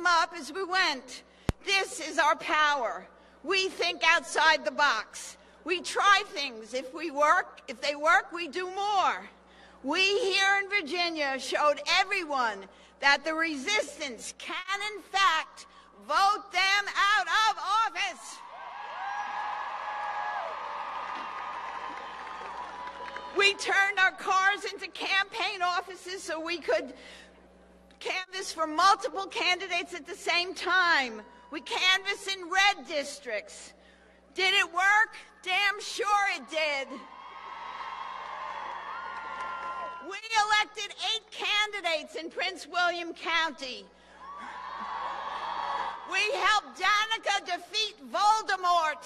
them up as we went. This is our power. We think outside the box. We try things. If they work, we do more. We here in Virginia showed everyone that the resistance can, in fact, vote them out of office. We turned our cars into campaign offices so we could canvass for multiple candidates at the same time. We canvassed in red districts. Did it work? Damn sure it did. We elected 8 candidates in Prince William County. We helped Danica defeat Voldemort.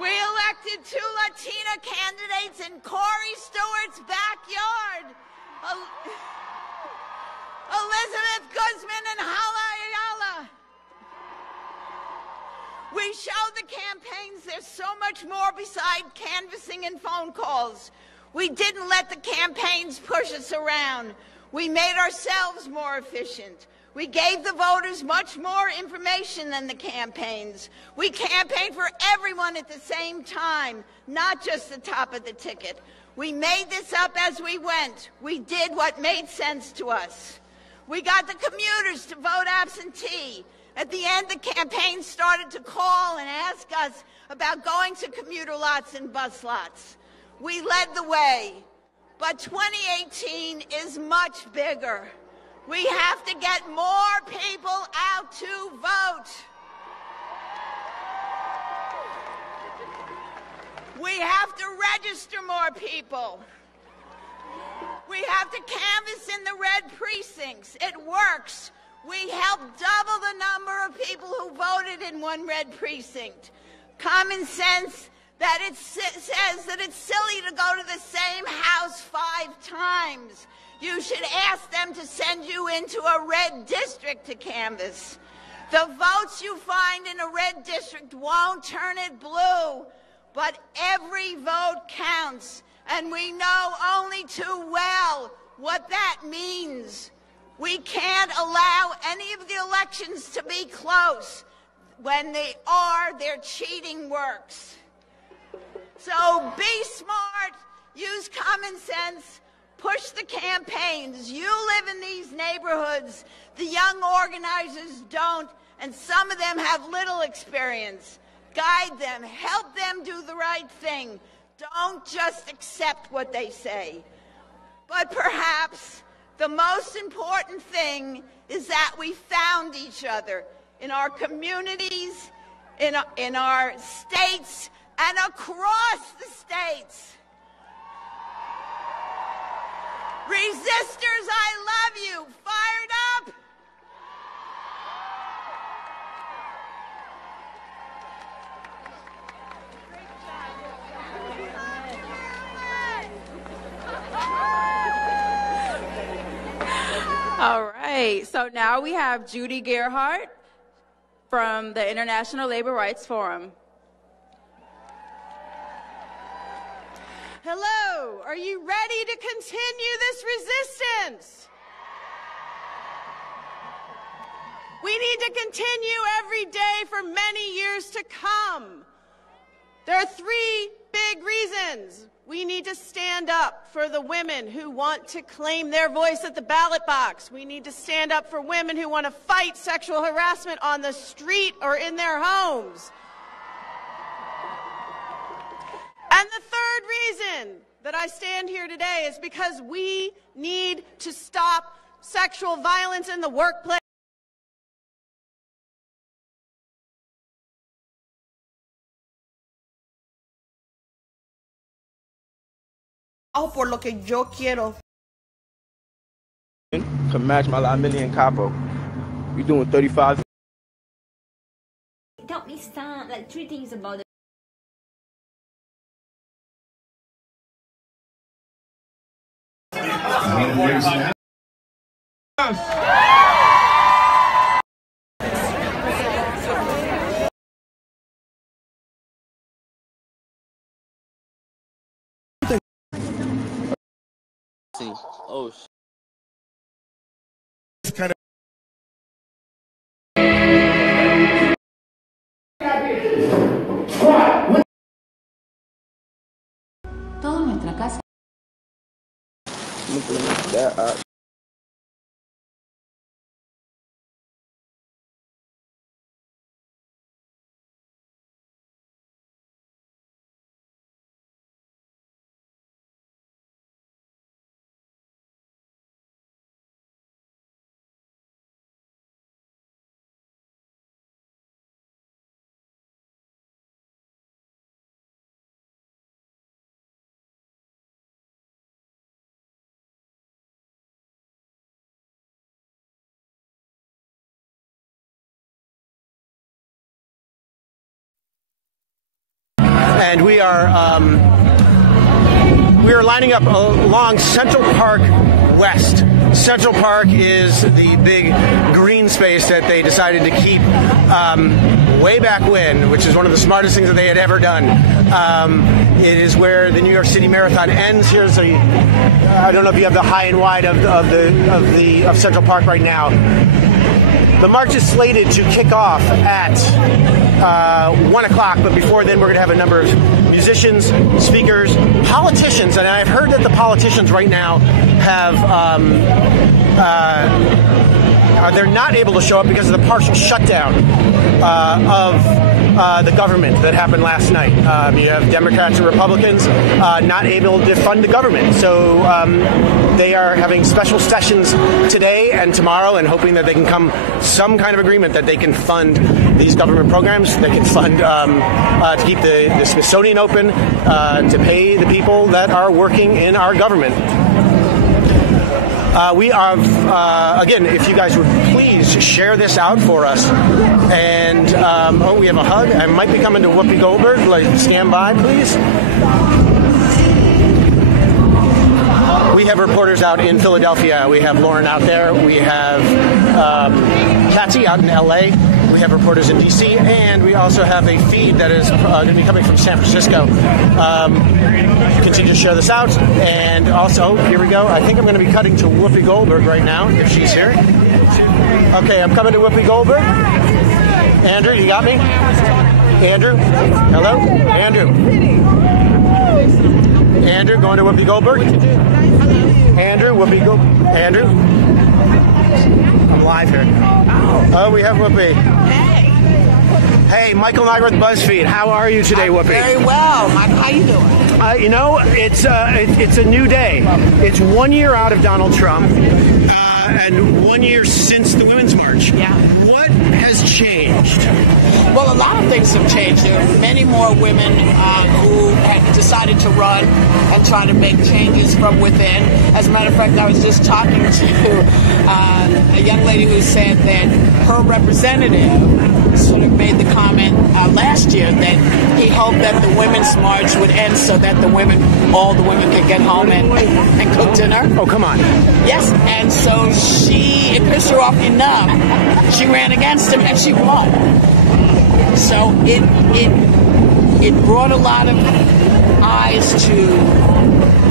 We elected 2 Latina candidates in Corey Stewart's backyard, Elizabeth Guzman and Hala Ayala. We showed the campaigns there's so much more beside canvassing and phone calls. We didn't let the campaigns push us around. We made ourselves more efficient. We gave the voters much more information than the campaigns. We campaigned for everyone at the same time, not just the top of the ticket. We made this up as we went. We did what made sense to us. We got the commuters to vote absentee. At the end, the campaign started to call and ask us about going to commuter lots and bus lots. We led the way, but 2018 is much bigger. We have to get more people out to vote. We have to register more people. We have to canvass in the red precincts. It works. We helped double the number of people who voted in one red precinct. Common sense that it says that it's silly to go to the same house 5 times. You should ask them to send you into a red district to canvass. The votes you find in a red district won't turn it blue, but every vote counts, and we know only too well what that means. We can't allow any of the elections to be close. When they are, their cheating works. So be smart, use common sense, push the campaigns. You live in these neighborhoods. The young organizers don't, and some of them have little experience. Guide them, help them do the right thing. Don't just accept what they say. But perhaps the most important thing is that we found each other in our communities, in our states, and across the states. Resistors, I love you. Fired up. All right, so now we have Judy Gerhardt from the International Labor Rights Forum. Hello, are you ready to continue this resistance? We need to continue every day for many years to come. There are 3 big reasons. We need to stand up for the women who want to claim their voice at the ballot box. We need to stand up for women who want to fight sexual harassment on the street or in their homes. And the third reason that I stand here today is because we need to stop sexual violence in the workplace. Por lo que yo quiero. Can match my $1 million capo. We doing 35. Tell me some, like 3 things about Oh, kind of Todo en nuestra casa. And we are lining up along Central Park West. Central Park is the big green space that they decided to keep way back when, which is one of the smartest things that they had ever done. It is where the New York City Marathon ends. Here's I don't know if you have the high and wide of Central Park right now. The march is slated to kick off at 1 o'clock, but before then we're going to have a number of musicians, speakers, politicians, and I've heard that the politicians right now have they're not able to show up because of the partial shutdown of the government that happened last night. You have Democrats and Republicans not able to fund the government, so they are having special sessions today and tomorrow and hoping that they can come some kind of agreement that they can fund these government programs, they can fund to keep the Smithsonian open, to pay the people that are working in our government. We have, again, if you guys would please share this out for us. And, oh, we have a hug. I might be coming to Whoopi Goldberg. Like, stand by, please. We have reporters out in Philadelphia. We have Lauren out there. We have Kathy out in L.A. We have reporters in D.C. And we also have a feed that is going to be coming from San Francisco. Continue to share this out. And also, here we go. I think I'm going to be cutting to Whoopi Goldberg right now, if she's here. Okay, I'm coming to Whoopi Goldberg. Andrew, you got me? Andrew? Hello? Andrew? Andrew, going to Whoopi Goldberg? Andrew, Whoopi Goldberg? Andrew? I'm live here. Oh, we have Whoopi. Hey, Michael Niger with BuzzFeed. How are you today, Whoopi? Very well, Michael. How you doing? You know, it's a new day. It's 1 year out of Donald Trump, and 1 year since the Women's March. Yeah. What has changed? Well, a lot of things have changed. There are many more women who have decided to run and try to make changes from within. As a matter of fact, I was just talking to a young lady who said that her representative sort of made the comment last year that he hoped that the Women's March would end so that all the women could get home and cook dinner. Oh, come on. Yes, and so it pissed her off enough. She ran against him and she won. So it brought a lot of eyes to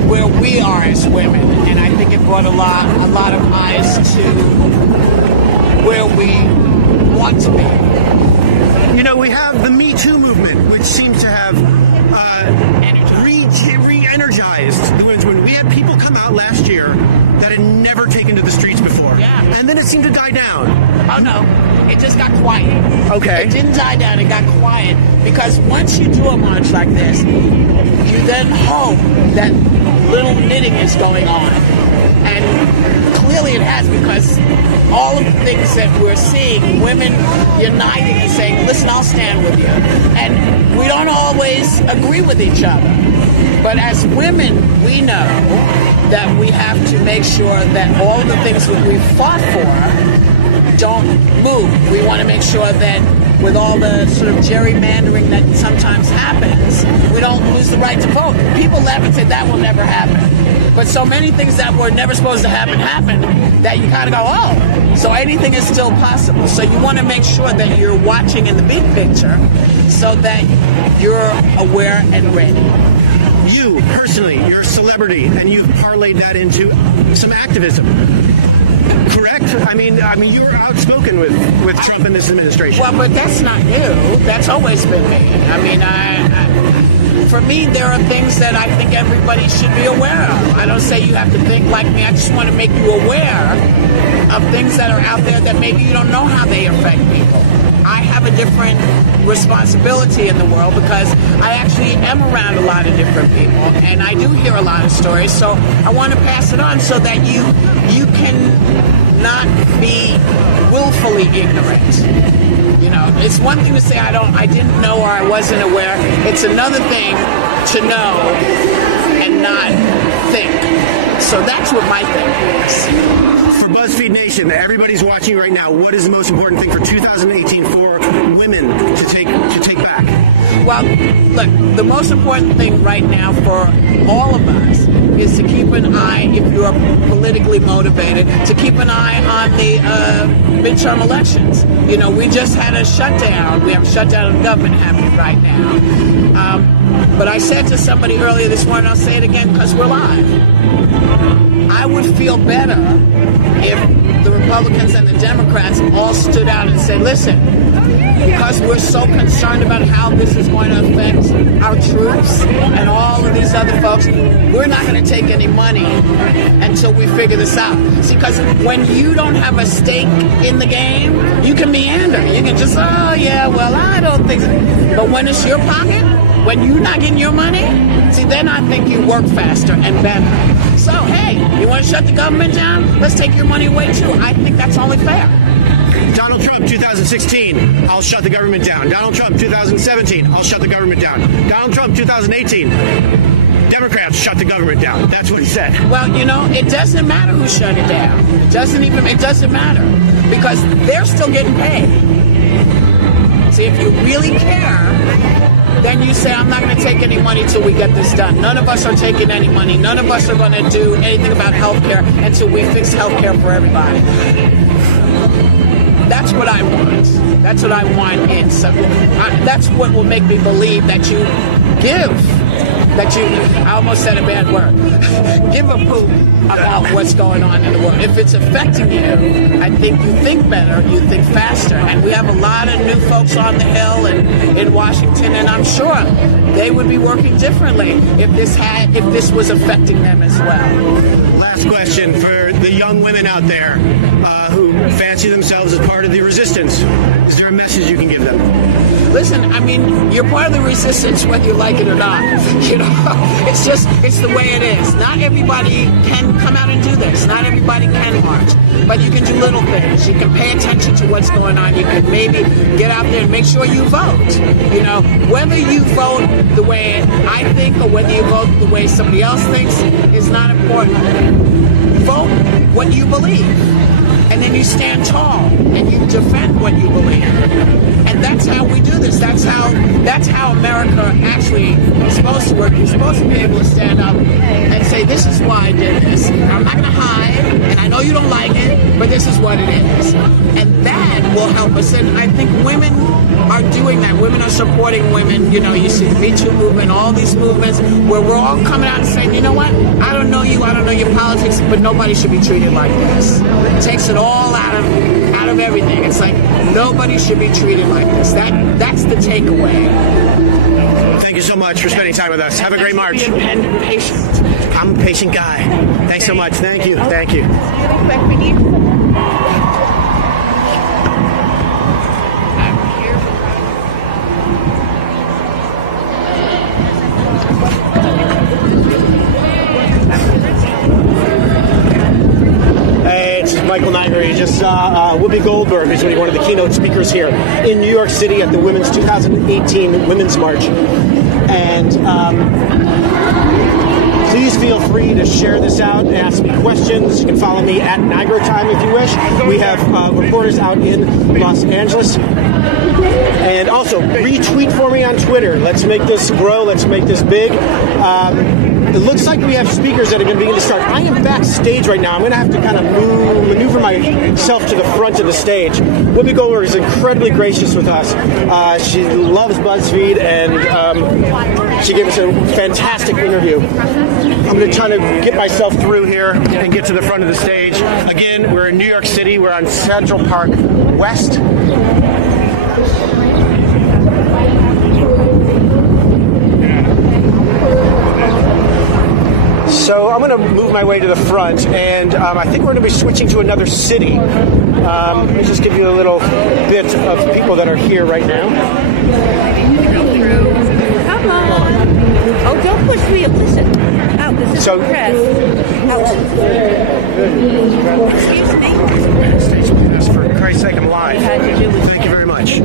where we are as women, and I think it brought a lot of eyes to where we want to be. You know, we have the Me Too movement, which seems to have re-energized the women's movement. We had people come out last year that had never taken to the streets before. Yeah. And then it seemed to die down. Oh, no. It just got quiet. Okay. It didn't die down. It got quiet. Because once you do a march like this, you then hope that little knitting is going on. And clearly it has, because all of the things that we're seeing, women uniting and saying, listen, I'll stand with you. And we don't always agree with each other. But as women, we know that we have to make sure that all of the things that we fought for don't move. We want to make sure that with all the sort of gerrymandering that sometimes happens, we don't lose the right to vote. People laugh and say that will never happen. But so many things that were never supposed to happen that you kind of go, oh, so anything is still possible. So you want to make sure that you're watching in the big picture so that you're aware and ready. You, personally, you're a celebrity, and you've parlayed that into some activism. correct? I mean, you were outspoken with Trump and this administration. Well, but that's not new. That's always been me. I mean, for me, there are things that I think everybody should be aware of. I don't say you have to think like me. I just want to make you aware of things that are out there that maybe you don't know how they affect people. I have a different responsibility in the world because I actually am around a lot of different people, and I do hear a lot of stories. So I want to pass it on so that you can not be willfully ignorant. You know, it's one thing to say I didn't know or I wasn't aware. It's another thing to know and not think. So that's what my thinking is. For BuzzFeed Nation, everybody's watching right now. What is the most important thing for 2018 for women to take back? Well, look, the most important thing right now for all of us is to keep an eye, if you're politically motivated, to keep an eye on the midterm elections. You know, we just had a shutdown. We have a shutdown of the government happening right now. But I said to somebody earlier this morning, I'll say it again because we're live. I would feel better if the Republicans and the Democrats all stood out and said, listen, because we're so concerned about how this is going to affect our troops and all of these other folks, we're not going to take any money until we figure this out. See, because when you don't have a stake in the game, you can meander. You can just, oh, yeah, well, I don't think so. But when it's your pocket, when you're not getting your money, see, then I think you work faster and better. So, hey, you want to shut the government down? Let's take your money away, too. I think that's only fair. Donald Trump, 2016, I'll shut the government down. Donald Trump, 2017, I'll shut the government down. Donald Trump, 2018, Democrats shut the government down. That's what he said. Well, you know, it doesn't matter who shut it down. It doesn't matter because they're still getting paid. See, if you really care, then you say, I'm not going to take any money till we get this done. None of us are taking any money. None of us are going to do anything about health care until we fix health care for everybody. That's what I want. That's what I want in something. That's what will make me believe that you give. I almost said a bad word. Give a poop about what's going on in the world. If it's affecting you, I think you think better, you think faster. And we have a lot of new folks on the Hill and in Washington, and I'm sure they would be working differently if this was affecting them as well. Last question for the young women out there who fancy themselves as part of the resistance. Is there a message you can give them? Listen, I mean, you're part of the resistance whether you like it or not. You know, it's the way it is. Not everybody can come out and do this. Not everybody can march. But you can do little things. You can pay attention to what's going on. You can maybe get out there and make sure you vote. You know, whether you vote the way I think or whether you vote the way somebody else thinks is not important. Vote what you believe. And then you stand tall and you defend what you believe. And that's how we do this. That's how America actually is supposed to work. You're supposed to be able to stand up and say, this is why I did this. I'm not going to hide, and I know you don't like it, but this is what it is. And that will help us. And I think women are doing that. Women are supporting women. You know, you see the Me Too movement, all these movements where we're all coming out and saying, you know what? I don't know you, I don't know your politics, but nobody should be treated like this. It takes it all out of everything. It's like nobody should be treated like this. That's the takeaway. Thank you so much for spending time with us. Have a great march. Patient. I'm a patient guy. Thanks so much. Thank you. Thank you. Michael Niger. You just saw Whoopi Goldberg, who's going to be one of the keynote speakers here in New York City at the Women's 2018 Women's March. And please feel free to share this out, ask me questions. You can follow me at Niger Time if you wish. We have reporters out in Los Angeles. And also, retweet for me on Twitter. Let's make this grow. Let's make this big. It looks like we have speakers that are going to begin to start. I am backstage right now. I'm going to have to kind of maneuver myself to the front of the stage. Whoopi Goldberg is incredibly gracious with us. She loves BuzzFeed, and she gave us a fantastic interview. I'm going to try to get myself through here and get to the front of the stage. Again, we're in New York City. We're on Central Park West. So I'm going to move my way to the front, and I think we're going to be switching to another city. Let me just give you a little bit of people that are here right now. Come on. Oh, don't push me. Listen. Oh, this is the press. Excuse me. For Christ's sake, I'm live. Thank you very much.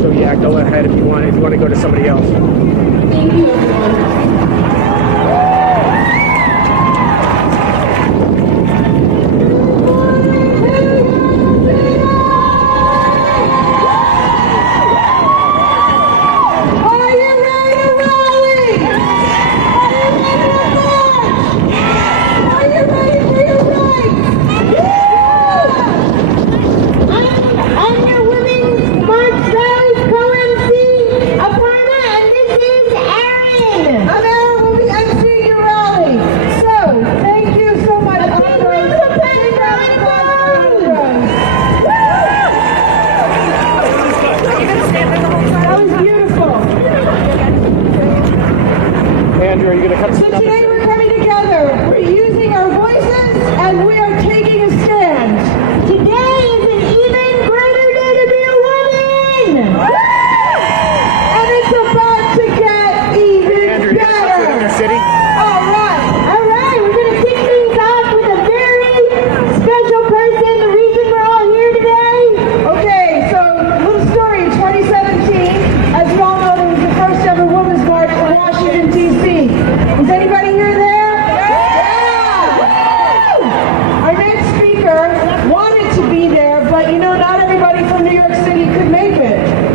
So yeah, go ahead if you want to go to somebody else. Thank you, everyone.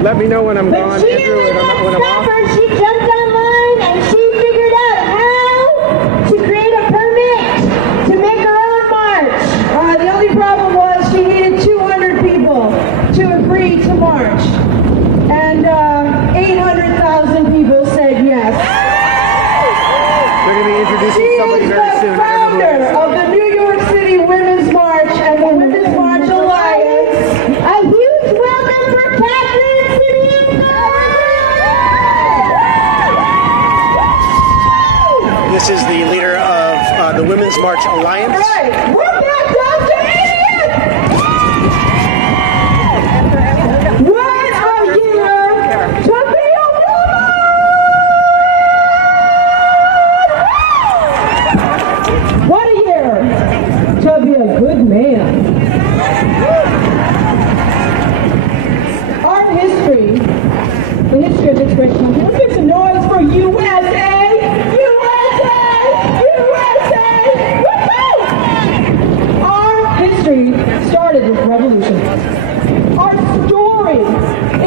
Let me know when I'm gone, Andrew, when I'm off. She jumped online and she figured out how to create a permit to make her own march. The only problem was she needed 200 people to agree to march. And 800,000 people said yes. We're going to be introducing somebody very soon. She's the founder of the New York City Women's March and the Women's March Alliance. A huge welcome for Catherine. This is the leader of the Women's March Alliance. All right, we're back down to Indian. What a year to be a woman! What a year to be a good man. Our history, the history of this great country. Let's make some noise for USA! Started with revolution. Our story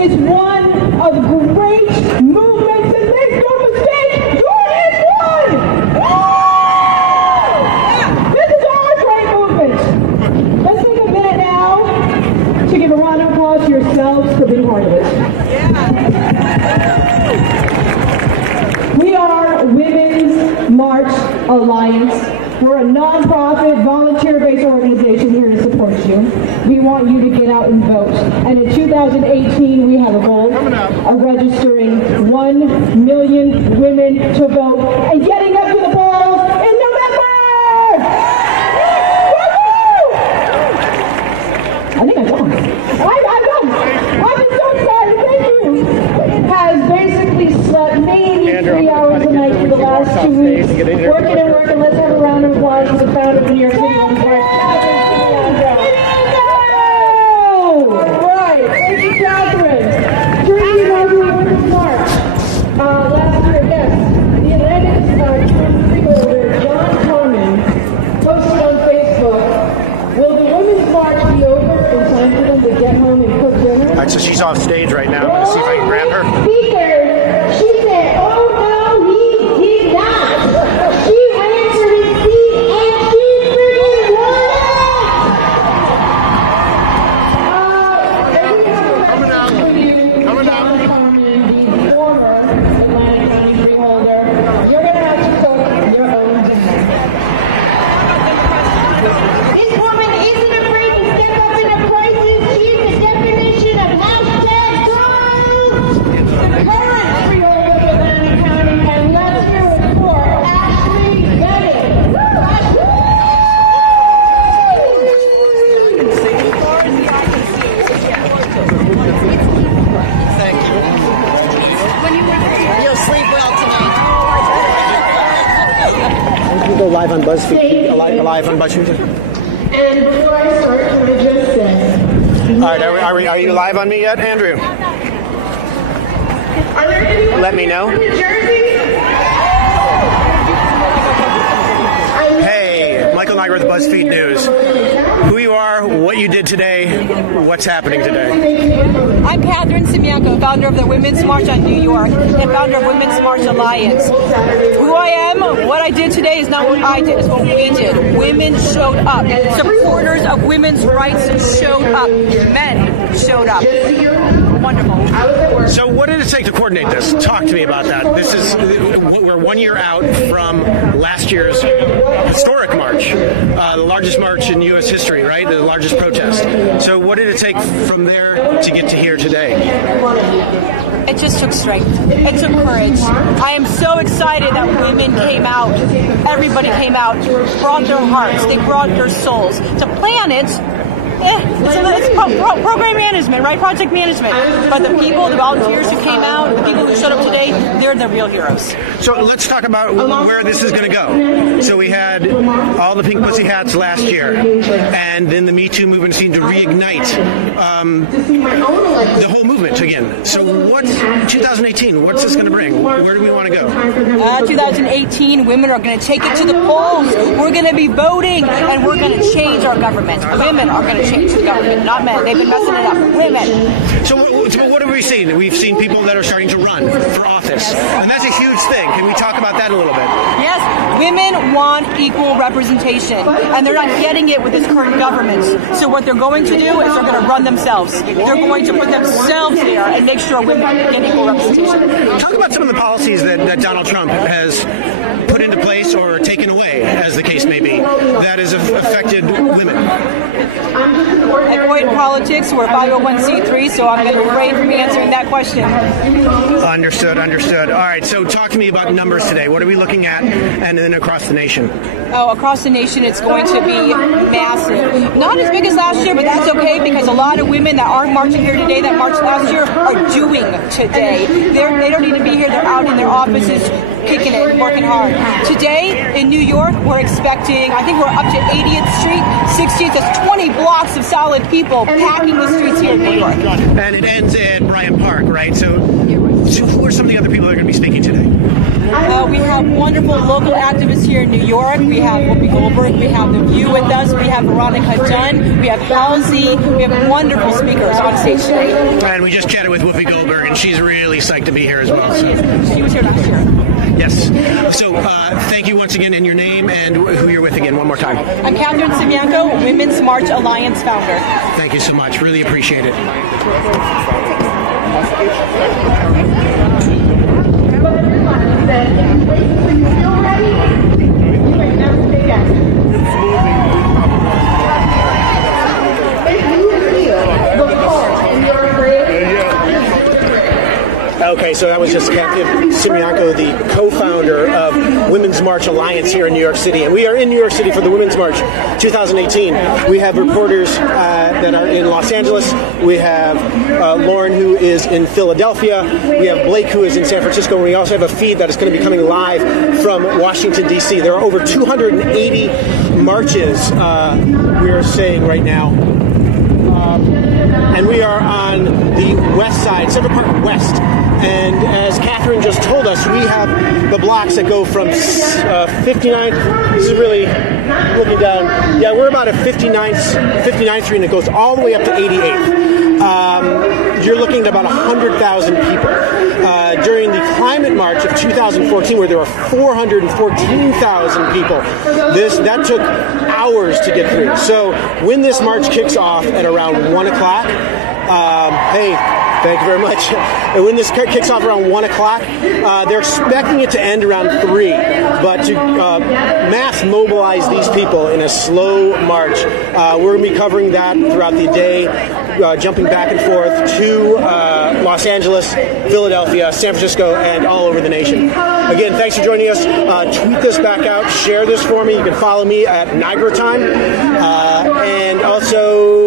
is one of great movements, and make no mistake, you're in one! This is our great movement. Let's take a minute now to give a round of applause to yourselves for being part of it. We are Women's March Alliance. We're a non-profit, volunteer-based organization here to support you. We want you to get out and vote. And in 2018, we have a goal of registering 1 million women to vote and getting up to the polls in November! I think I'm done. I'm done. I'm just so excited. Thank you. Has basically slept maybe 3 hours a night for the last 2 weeks. Working and working. Let's have a round of applause for the founder of the New York City Women's March. All right. Thank you, Catherine. During the inaugural Women's March last year, yes, the Atlantic husbands to get home and cook dinner. All right, so she's off stage right now. I'm going to see if I can grab her. Speakers, she said, oh no, he did not. She ran to his seat and she freaking won it. Coming down. The former Atlanta County freeholder. You're going to have to cook your own dinner. This woman isn't afraid to step up in her crisis. She's the definition of hashtag truth. Current freeholder of Atlanta County, and let's hear it for Ashley Bennett. Thank you. You'll sleep well tonight. We go live on BuzzFeed. Live on BuzzFeed. And before I start, can I just say... All right, are you live on me yet, Andrew? Are there anyone Let me know. from New Jersey? Hey, Michael Niger with BuzzFeed News. Who you are, what you did today, what's happening today? I'm Catherine Simianko, founder of the Women's March on New York and founder of Women's March Alliance. Who I am, what I did today is not what I did, it's what we did. Women showed up. Supporters of women's rights showed up. Men showed up. Wonderful. So what did it take to coordinate this? Talk to me about that. We're 1 year out from last year's historic march, the largest march in U.S. history, right? The largest protest. So what did it take from there to get to here today? It just took strength. It took courage. I am so excited that women came out. Everybody came out, brought their hearts, they brought their souls to plan it. It's program management, right? Project management. But the people, the volunteers who came out, the people who showed up today, they're the real heroes. So let's talk about where this is going to go. So we had all the pink pussy hats last year, and then the Me Too movement seemed to reignite the whole movement again. So what, 2018, what's this going to bring? Where do we want to go? 2018, women are going to take it to the polls. We're going to be voting, and we're going to change our government. Women are going to change the government, not men. They've been messing it up. Women. So what have we seen? We've seen people that are starting to run for office, and that's a huge thing. Can we talk about that a little bit? Yes, women want equal representation, and they're not getting it with this current government. So what they're going to do is they're going to run themselves. They're going to put themselves there and make sure women get equal representation. Talk about some of the policies that Donald Trump has put into place or taken away, as the case may be, that has affected women. I avoid politics. We're 501c3, so I'm going to refrain from answering that question. Understood. All right, so talk to me about numbers today. What are we looking at, and then across the nation? Oh, across the nation, it's going to be massive. Not as big as last year, but that's okay, because a lot of women that aren't marching here today that marched last year are doing today. They don't need to be here. They're out in their offices kicking it, working hard. Today in New York, we're expecting, I think we're up to 80th Street, 60th, that's 20 blocks of solid people packing the streets here in New York. And it ends at Bryant Park, right? So who are some of the other people that are going to be speaking today? We have wonderful local activists here in New York. We have Whoopi Goldberg. We have The View with us. We have Veronica Dunn. We have Halsey. We have wonderful speakers on stage today. And we just chatted with Whoopi Goldberg, and she's really psyched to be here as well. So. She was here last year. Yes. So thank you once again, and your name and who you're with again one more time. I'm Catherine Simianko, Women's March Alliance founder. Thank you so much. Really appreciate it. Okay, so that was just Catherine Simianko, the co-founder of Women's March Alliance here in New York City. And we are in New York City for the Women's March 2018. We have reporters that are in Los Angeles. We have Lauren, who is in Philadelphia. We have Blake, who is in San Francisco. And we also have a feed that is going to be coming live from Washington, D.C. There are over 280 marches, we are saying right now. And we are on the west side, Central Park West. And as Catherine just told us, we have the blocks that go from 59th, this is really looking down, yeah, we're about at 59th Street, and it goes all the way up to 88th. You're looking at about 100,000 people. During the Climate March of 2014, where there were 414,000 people, that took hours to get through. So when this march kicks off at around 1 o'clock, hey, thank you very much. And when this kicks off around 1 o'clock, they're expecting it to end around 3. But to mass mobilize these people in a slow march, we're going to be covering that throughout the day, jumping back and forth to Los Angeles, Philadelphia, San Francisco, and all over the nation. Again, thanks for joining us. Tweet this back out. Share this for me. You can follow me at Niagara Time. And also...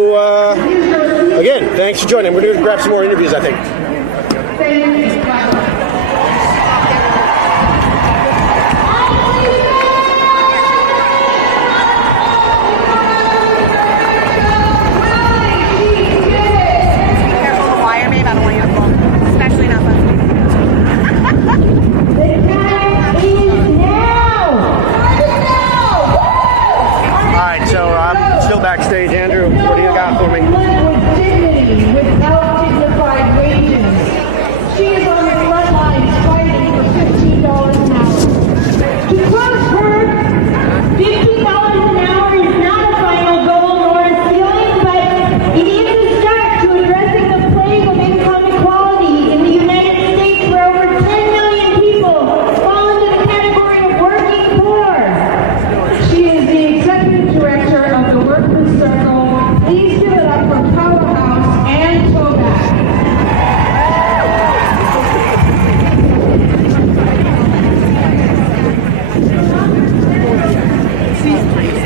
again, thanks for joining. We're going to grab some more interviews, I think. Be careful of the wire, babe. I don't want you to fall. Especially not fun. The time is now! All right, so I'm still backstage. Andrew, what do you got for me? Without dignified wages. She is on the front lines fighting for $15 an hour. To quote her, $15 an hour is not a final goal nor a ceiling, but it is a start to addressing the plague of income inequality in the United States, where over 10 million people fall into the category of working poor. She is the executive director of the Workers Circle. Please give it up for Powerhouse and Toback.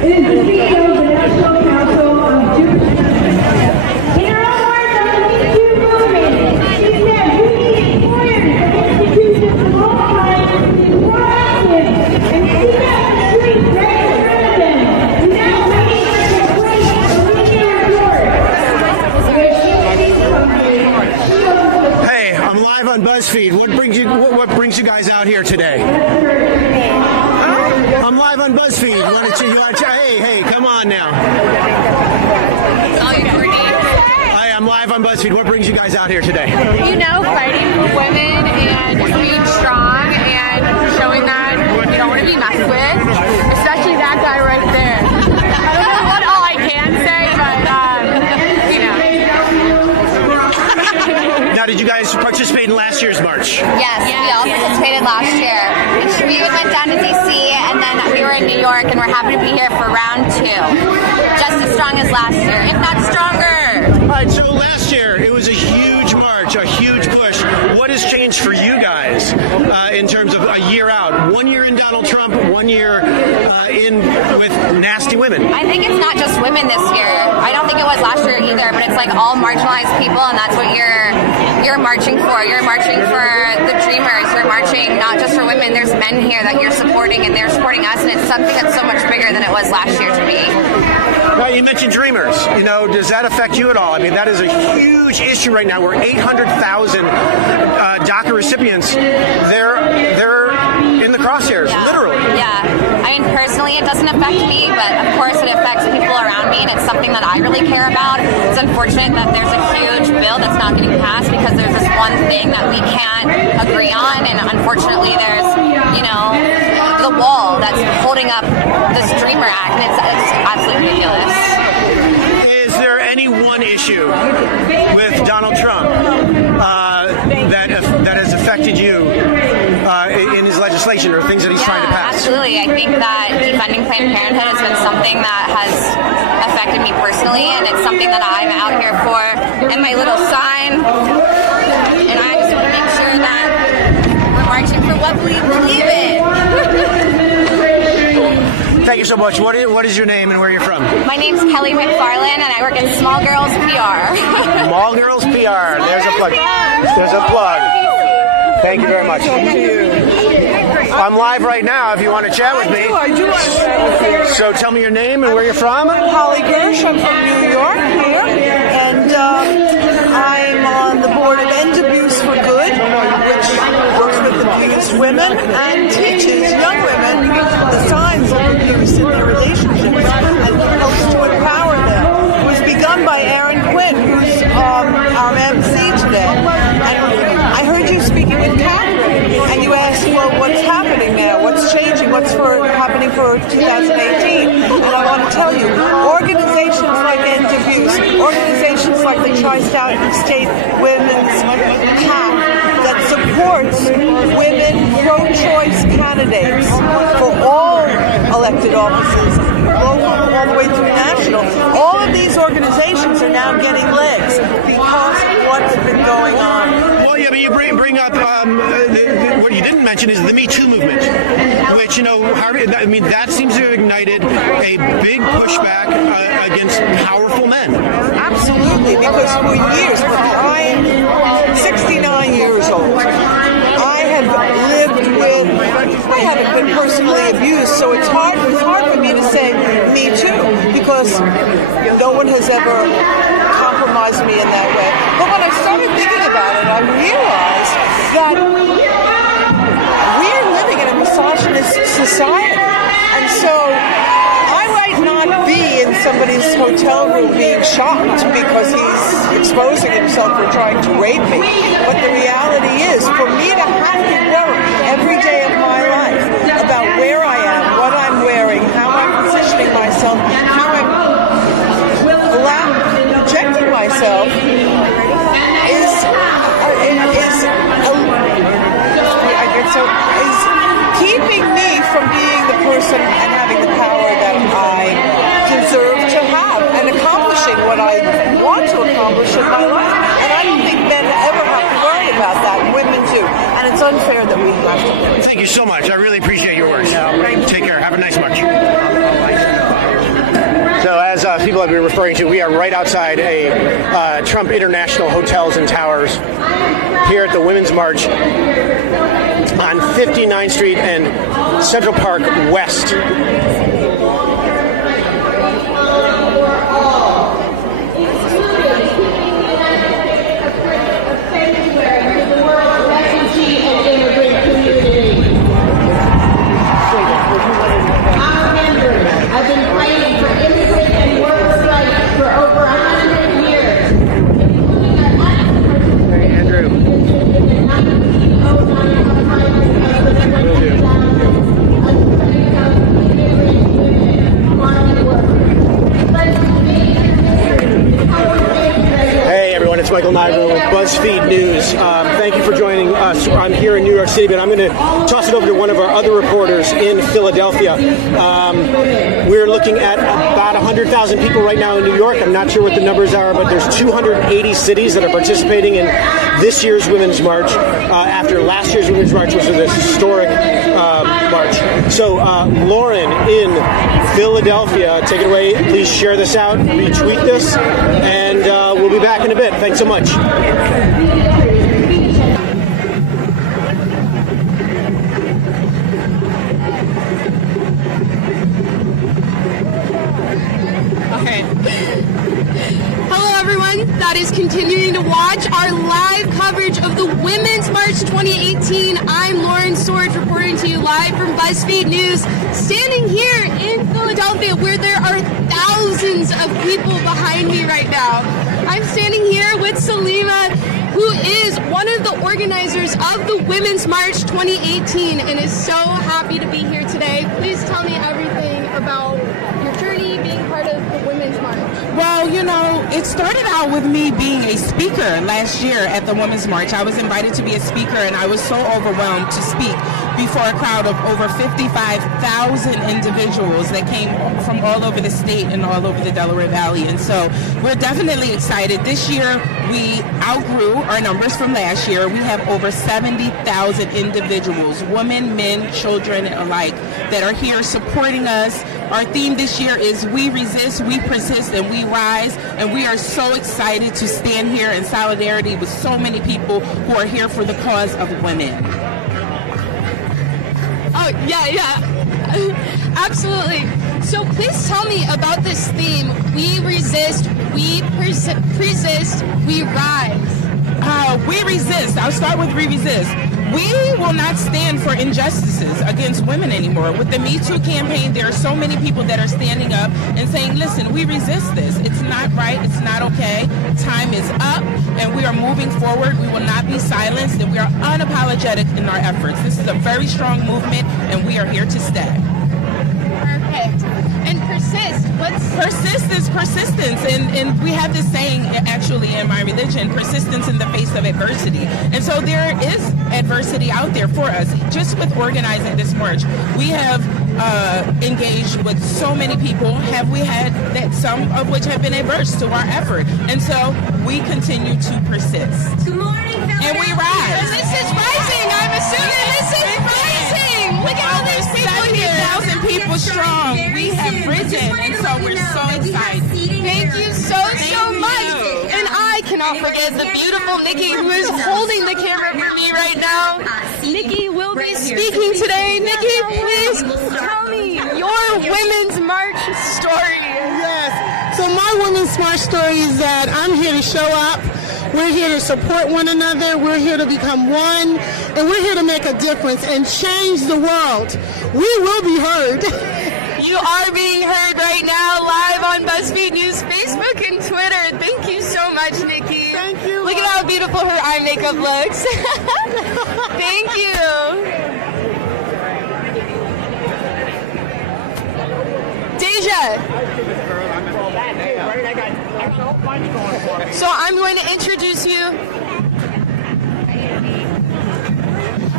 It is the CEO of the National Council of Jewish Christians. In her own words on the Me Too movement, she said, we need employers and institutions to mobilize, be proactive, and speak out in the streets right in front of them, without waiting for the complaint and the media report. Hey, I'm live on BuzzFeed. What brings you guys out here today? I'm live on BuzzFeed. Hey, come on now. Hi, I'm live on BuzzFeed. What brings you guys out here today? You know, fighting for women and being strong and showing that you don't want to be messed with, especially that guy right there. I don't know what all I can say, but, Now, did you guys participate in last year's march? Yes, we all participated last year. We even went down to D.C., and then we were in New York, and we're happy to be here for round 2. Just as strong as last year, if not stronger. All right, so last year, it was a huge march, a huge push. What has changed for you guys in terms of a year out? 1 year in Donald Trump, 1 year in with nasty women. I think it's not just women this year. I don't think it was last year either, but it's like all marginalized people, and that's what you're marching for. You're marching for the dreamers. You're marching not just for women. There's men here that you're supporting, and they're supporting us, and it's something that's so much bigger than it was last year to me. Well, you mentioned dreamers. You know, does that affect you at all? I mean, that is a huge issue right now. We're 800,000 DACA recipients. They're in the crosshairs, literally. Yeah. I mean, personally, it doesn't affect me, but of course it affects people around me, and it's something that I really care about. It's unfortunate that there's a huge bill that's not getting passed because there's this one thing that we can't agree on, and unfortunately there's, the wall that's holding up this Dreamer Act, and it's absolutely ridiculous. Is there any one issue with Donald Trump that has affected you in his legislation or things that he's trying to pass? Absolutely. I think that defunding Planned Parenthood has been something that has affected me personally, and it's something that I'm out here for, and my little sign, and I just want to make sure that we're marching for what we believe in. Thank you so much. What is your name and where you're from? My name's Kelly McFarland, and I work at Small Girls PR. Small Girls PR. There's a plug. There's a plug. Thank you very much. I'm live right now if you want to chat with me. I do want to chat with you. So tell me your name and where you're from. Holly Gersh. I'm from New York here. And I'm on the board of End Abuse for Good. women and teaches young women the signs of abuse in their relationships and helps to empower them. It was begun by Aaron Quinn, who's our MC today. And I heard you speaking with Catherine, and you asked, well, what's happening now? What's changing? What's happening for 2018? And I want to tell you, organizations like End Abuse, organizations like the Tri-State Women's PAC that supports women pro-choice candidates for all elected offices, local all the way through national, all of these organizations are now getting legs because of what's been going on. Well, yeah, but you bring up what you didn't mention is the Me Too movement, which, you know, I mean, that seems to have ignited a big pushback against powerful men. Absolutely, because for years, I'm 69 years old. I have lived with, I haven't been personally abused, so it's hard for me to say Me Too, because no one has ever compromised me in that way. But when I started thinking about it, I realized that we're living in a misogynist society. And so I might not be in somebody's hotel room being shocked because he's exposing himself for trying to rape me. But the reality is, for me to have to worry every day of my life about where I am, what I'm wearing, how I'm positioning myself, how I'm projecting myself is keeping me from being the person and having the power that I deserve to have and accomplishing what I want to accomplish in my life. And I don't think men ever have to worry about that, and women too. And it's unfair that we have to. Thank you so much. I really appreciate your words. Take care. Have a nice march. So as people have been referring to, we are right outside a Trump International Hotels and Towers here at the Women's March on 59th Street and Central Park West. I've been fighting for immigrant and workers' rights for over 100 years. Andrew. Hey everyone, it's Michael Nigro with BuzzFeed News. Thank you for joining us. I'm here in New York City, but I'm going to toss it over to one of our other reporters in Philadelphia. We're looking at about 100,000 people right now in New York. I'm not sure what the numbers are, but there's 280 cities that are participating in this year's Women's March after last year's Women's March, which was a historic march. So Lauren in Philadelphia, take it away. Please share this out, retweet this, and we'll be back in a bit. Thanks so much. Okay. Hello, everyone that is continuing to watch our live coverage of the Women's March 2018. I'm Lauren Storch reporting to you live from BuzzFeed News, standing here in Philadelphia where there are thousands of people behind me right now. I'm standing here with Salima, who is one of the organizers of the Women's March 2018 and is so happy to be here today. Please tell me everything about your journey being part of the Women's March. Well, you know, it started out with me being a speaker last year at the Women's March. I was invited to be a speaker, and I was so overwhelmed to speak before a crowd of over 55,000 individuals that came from all over the state and all over the Delaware Valley. And so we're definitely excited. This year, we outgrew our numbers from last year. We have over 70,000 individuals, women, men, children alike, that are here supporting us. Our theme this year is We Resist, We Persist, and We Rise. And we are so excited to stand here in solidarity with so many people who are here for the cause of women. Oh, yeah. Absolutely. So please tell me about this theme, We Resist, We Persist, We Rise. we resist. I'll start with we resist. We will not stand for injustices against women anymore. With the Me Too campaign, there are so many people that are standing up and saying, listen, we resist this. It's not right. It's not okay. Time is up, and we are moving forward. We will not be silenced, and we are unapologetic in our efforts. This is a very strong movement, and we are here to stay. Perfect. And persist. Persist is persistence, and we have this saying actually in my religion, persistence in the face of adversity. And so there is adversity out there for us. Just with organizing this march, we have engaged with so many people. Have we had that, some of which have been adverse to our effort? And so we continue to persist. Good morning, and we rise. And this is rising. I'm assuming this is rising. Look at all these people here. 70,000 people strong. We have risen, and so we're so excited. Thank you so much. And I cannot forget the beautiful Nikki, who is holding the camera for me right now. Nikki will be speaking today. Nikki, please tell me your Women's March story. Yes. So my Women's March story is that I'm here to show up. We're here to support one another. We're here to become one. And we're here to make a difference and change the world. We will be heard. You are being heard right now live on BuzzFeed News, Facebook, and Twitter. Thank you so much, Nikki. Thank you. Look at how beautiful her eye makeup looks. Thank you. Deja. So I'm going to introduce you.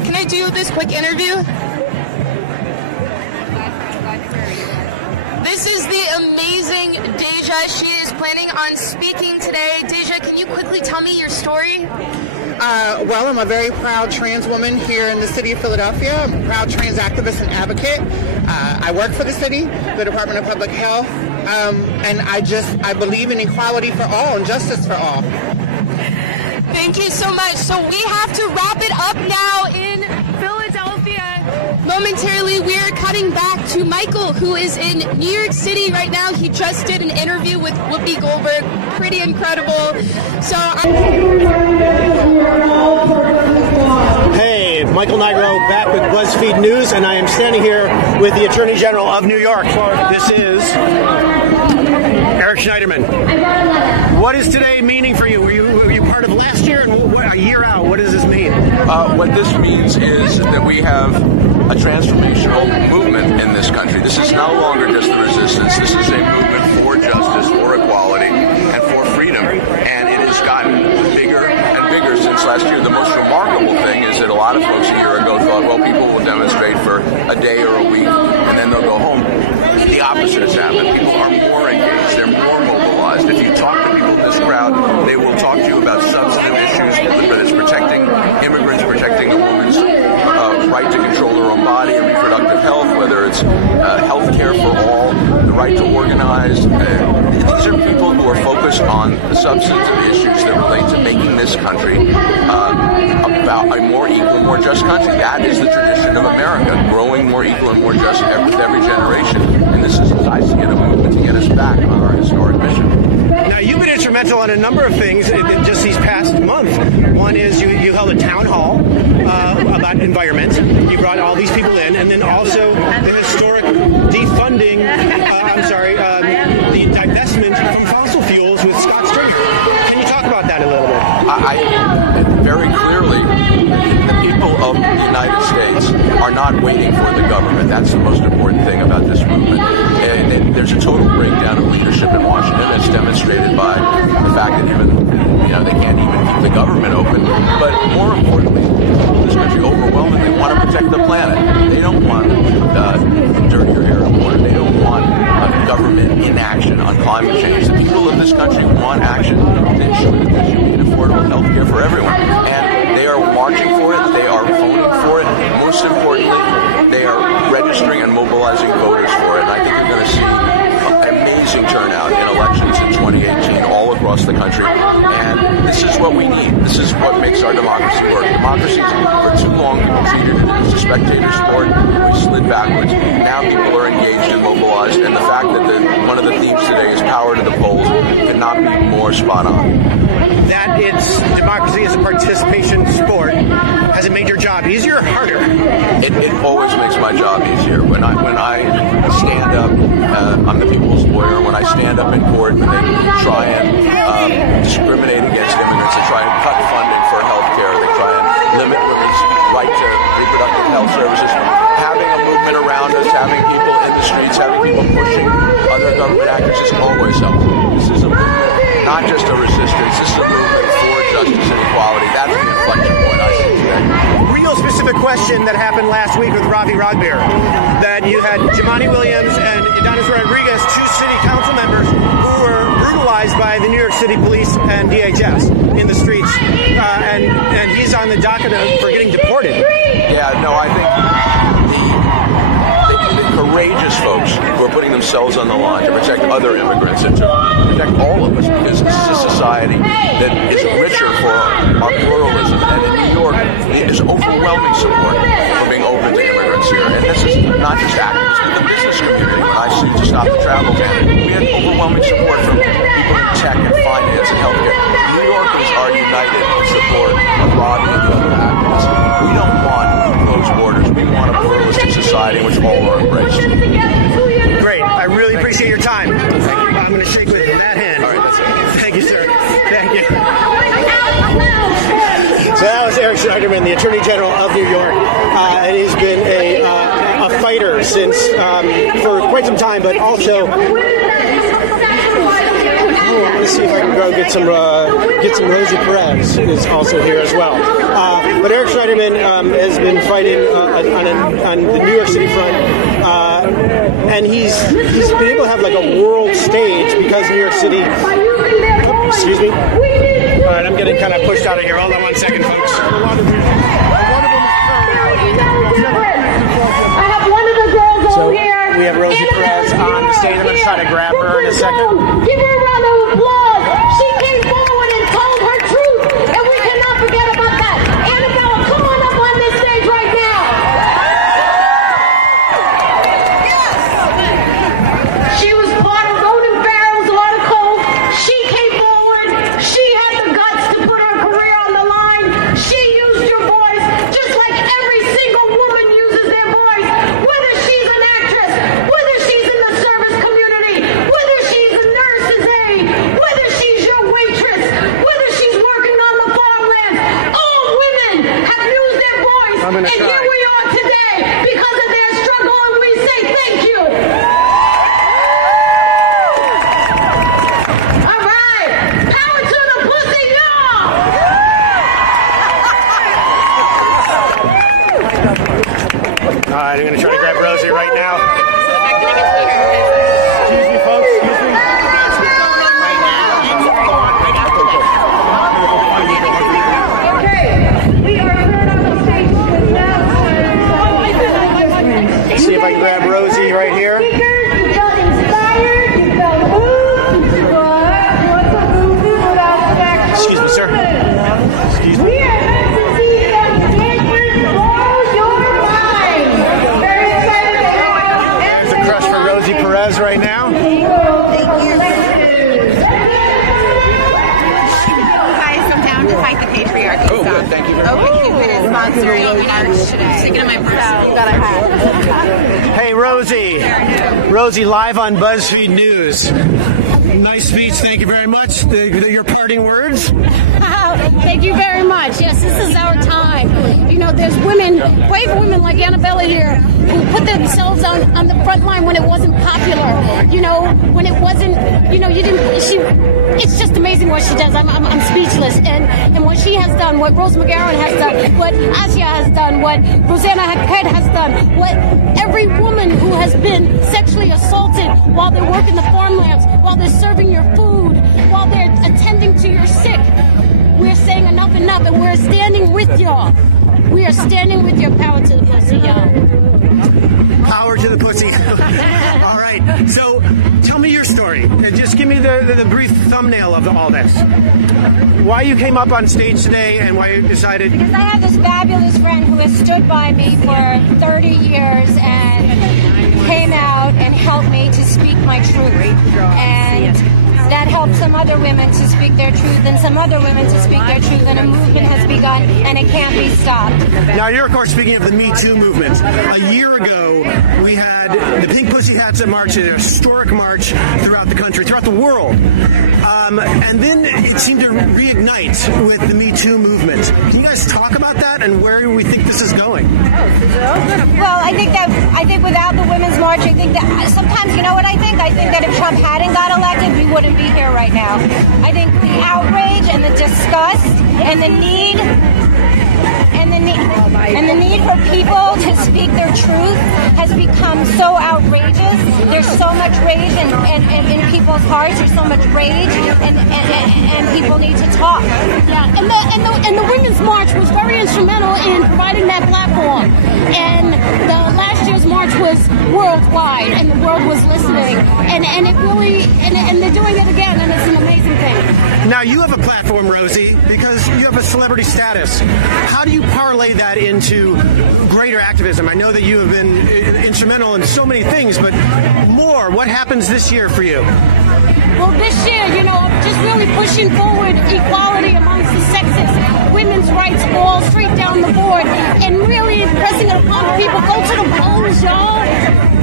Can I do this quick interview? This is the amazing Deja. She is planning on speaking today. Deja, can you quickly tell me your story? Well, I'm a very proud trans woman here in the city of Philadelphia. I'm a proud trans activist and advocate. I work for the city, the Department of Public Health, and I believe in equality for all and justice for all. Thank you so much. So we have to wrap it up now in Philadelphia. Momentarily, we are cutting back to Michael, who is in New York City right now. He just did an interview with Whoopi Goldberg. Pretty incredible. So Hey, Michael Nigro back with BuzzFeed News, and I am standing here with the Attorney General of New York. This is Eric Schneiderman. What is today meaning for you? Were you part of last year? And a year out, what does this mean? What this means is that we have a transformational movement in this country. This is no longer just the resistance. This is a movement for justice, for equality, and for freedom. And it has gotten bigger and bigger since last year. The most remarkable thing is that a lot of folks a year ago thought, well, people will demonstrate for a day or a week, and then they'll go home. The opposite has happened. People are more engaged. They're more mobilized. If you talk to people in this crowd, they will talk to you about substantive issues, whether it's protecting immigrants, protecting a woman's right to control her own body and reproductive health, whether it's health care for all, the right to organize. These are people who are focused on the substantive issues that relate to making this country about a more equal, more just country. That is the tradition of America, growing more equal and more just with every generation. And this is, as I see it, a movement to get us back on our historic mission. Now, you've been instrumental in a number of things in just these past months. One is you held a town hall about environment. You brought all these people in, and then also the historic defunding, the divestment from fossil fuels with Scott Stringer. Can you talk about that a little bit? I very clearly, the people of the United States are not waiting for the government. That's the most important thing about this movement. And there's a total breakdown of leadership in Washington. It's demonstrated by the fact that they can't even keep the government open. But more importantly, this country overwhelmingly want to protect the planet. They don't want dirtier air and water. They don't want government inaction on climate change. The people of this country want action to ensure that there should be an affordable health care for everyone. And they are marching for it. They are voting for it. Most importantly, they are registering and mobilizing voters for it. And I think you're going to see an amazing turnout in elections in 2018 all across the country. And this is what we need. This is what makes our democracy work. Democracy, for too long, people treated it as a spectator sport. We slid backwards. Now people are engaged and mobilized. And the fact that one of the themes today is power to the polls could not be more more spot on. That democracy is a participation sport. Has it made your job easier or harder? It always makes my job easier. When I stand up, I'm the people's lawyer. When I stand up in court and they try and discriminate against immigrants, they try and cut funding for health care, they try and limit women's right to reproductive health services, having a movement around us, having people in the streets, having people pushing other government actors is always helpful. This is a movement, not just a resistance, this is a movement for justice and equality. That's the inflection point I see today. Real specific question that happened last week with Ravi Ragbir, that you had Jumaane Williams and Adonis Rodriguez, two city council members who were brutalized by the New York City police and DHS in the streets, and he's on the docket for getting deported. Yeah, no, I think the courageous folks who are putting themselves on the line to protect other immigrants and to protect all of us, because this is a society that is richer for our pluralism. And in New York, there's overwhelming support for being open to immigrants here. And this is not just activists, but the business community. When I sued to stop the travel ban, we had overwhelming support from people in tech and finance and healthcare. New Yorkers are united in support of Rodney and the other activists. We don't want closed borders. We want a pluralistic society in which all are embraced. Great. I really appreciate your time. I'm going to shake with that hand. All right, that's it. Thank you, sir. Thank you. So that was Eric Schneiderman, the Attorney General of New York. And he's been a fighter since for quite some time, but also... Let's see if I can go get some Rosie Perez is also here as well. But Eric Schneiderman has been fighting on the New York City front, and he's been able to have like a world stage because New York City. Excuse me. All right, I'm getting kind of pushed out of here. Hold on one second, folks. I have one of the girls over here. We have Rosie Perez on the stage. I'm going to try to grab her in a second. Give her a round of applause. She came forward and told her truth, and we cannot forget about that. Annabella, come on up on this stage right now. Yes. She was part of Ronan Farrow's article. She came forward. She had the guts to put her career on the line. She used your voice just like every single woman uses their voice, whether she's an actress, whether she's in the service community, whether she's a nurse's aide, whether she's your waitress, whether she's working on the farmland. All women have used their voice, and here we are today because of their struggle, and we say thank you. All right, power to the pussy, y'all. All right, I'm going to try to grab Rosie right now. Excuse me, folks. Excuse me. Okay, we are cleared on the stage with Let's see if I can grab Rosie right here. You felt inspired, you felt moved, what's a movement without sex? Excuse me, sir. Excuse me. We are going to see them dancers blow your mind. Very excited to have There's a crush for Rosie Perez right now. Guys from down to fight the patriarchy. Oh, good. Thank you very much. Open Cupid is sponsoring March today. Sticking to my purse. Got a hat. Hey, Rosie. Rosie, live on BuzzFeed News. Nice speech. Thank you very much. Your parting words? Thank you very much. Yes, this is our time. You know, there's women, brave women like Annabella here, who put themselves on the front line when it wasn't popular. You know, when it wasn't, you know, you didn't, it's just amazing what she does. I'm speechless. And what she has done, what Rose McGowan has done, what Asia has done, what Rosanna Arquette has done, what every woman who has been sexually assaulted while they're working the farmlands, while they're serving your food, while they're attending to your sick. We're saying enough, and we're standing with y'all. We are standing with your. Power to the pussy, y'all. Power to the pussy. All right. So tell me your story. And just give me the brief thumbnail of all this. Why you came up on stage today and why you decided... Because I have this fabulous friend who has stood by me for 30 years and came out and helped me to speak my truth. And that help some other women to speak their truth and some other women to speak their truth, and a movement has begun and it can't be stopped. Now, you're, of course, speaking of the Me Too movement. A year ago, we had the Pink Pussy Hats that marched, a historic march throughout the country, throughout the world. And then it seemed to reignite with the Me Too movement. Can you guys talk about that and where we think this is going? Well, I think without the Women's March, I think that sometimes, you know what I think? I think that if Trump hadn't got elected, we wouldn't be here right now. I think the outrage and the disgust and the need for people to speak their truth has become so outrageous. There's so much rage in people's hearts. There's so much rage, and people need to talk. Yeah, and the Women's March was very instrumental in providing that platform. And the last year's march was worldwide, and the world was listening. And it really, and they're doing it again, and it's an amazing thing. Now, you have a platform, Rosie, because you have a celebrity status. How do you parlay that into greater activism? I know that you have been instrumental in so many things, but more. What happens this year for you? Well, this year, just really pushing forward equality amongst the sexes, women's rights all straight down the board, and really pressing it upon people. Go to the polls, y'all.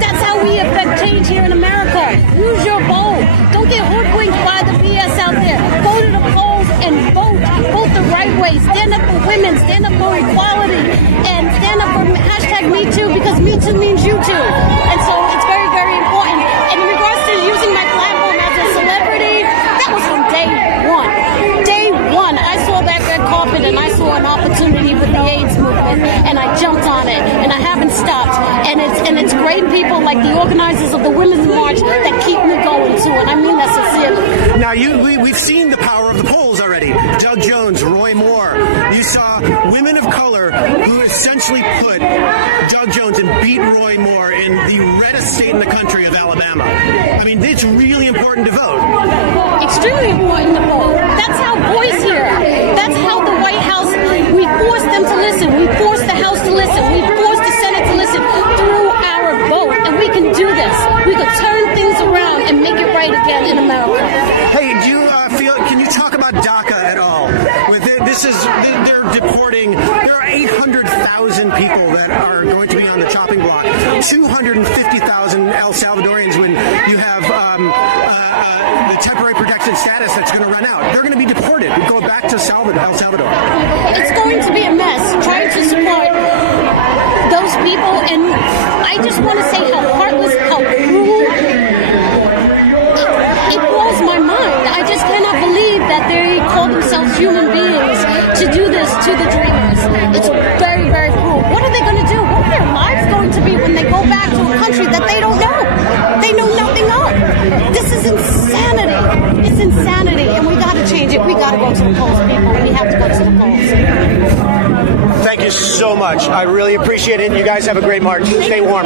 That's how we affect change here in America. Use your vote. Don't get hoodwinked by the BS out there. Go to the polls and vote. Vote the right way. Stand up for women. Stand up for equality. And stand up for #MeToo, because Me Too means you too. And so it's very, very important. And in regards to using my platform as a celebrity, that was from day one. Day one, I saw that red carpet and I saw an opportunity with the AIDS movement, and I jumped on it, and I haven't stopped. And it's great people like the organizers of the Women's March that keep me going too, and I mean that sincerely. Now, we've seen the power of the polls already. Doug Jones, Roy Moore. You saw women of color who essentially put Doug Jones and beat Roy Moore in the reddest state in the country of Alabama. I mean, it's really important to vote. Extremely important to vote. That's our voice here. That's how the White House, we forced them to listen. We forced the House to listen. We forced the Senate to listen through our vote. And we can do this. We could turn things around and make it right again in America. Hey, do you can you talk about DACA at all? They're deporting, there are 800,000 people that are going to be on the chopping block. 250,000 El Salvadorians when you have the temporary protection status that's going to run out. They're going to be deported and go back to El Salvador. It's going to be a mess trying to support those people, and I just want to say how heartless, how cruel. It blows my mind. I just cannot believe that they call themselves human beings to do this to the dreamers. It's very, very cruel. What are they going to do? What are their lives going to be when they go back to a country that they don't know? They know nothing of. This is insanity. It's insanity, and we got to change it. We got to go to the polls, people. We have to go to the polls. Thank you so much. I really appreciate it. You guys have a great march. Stay warm.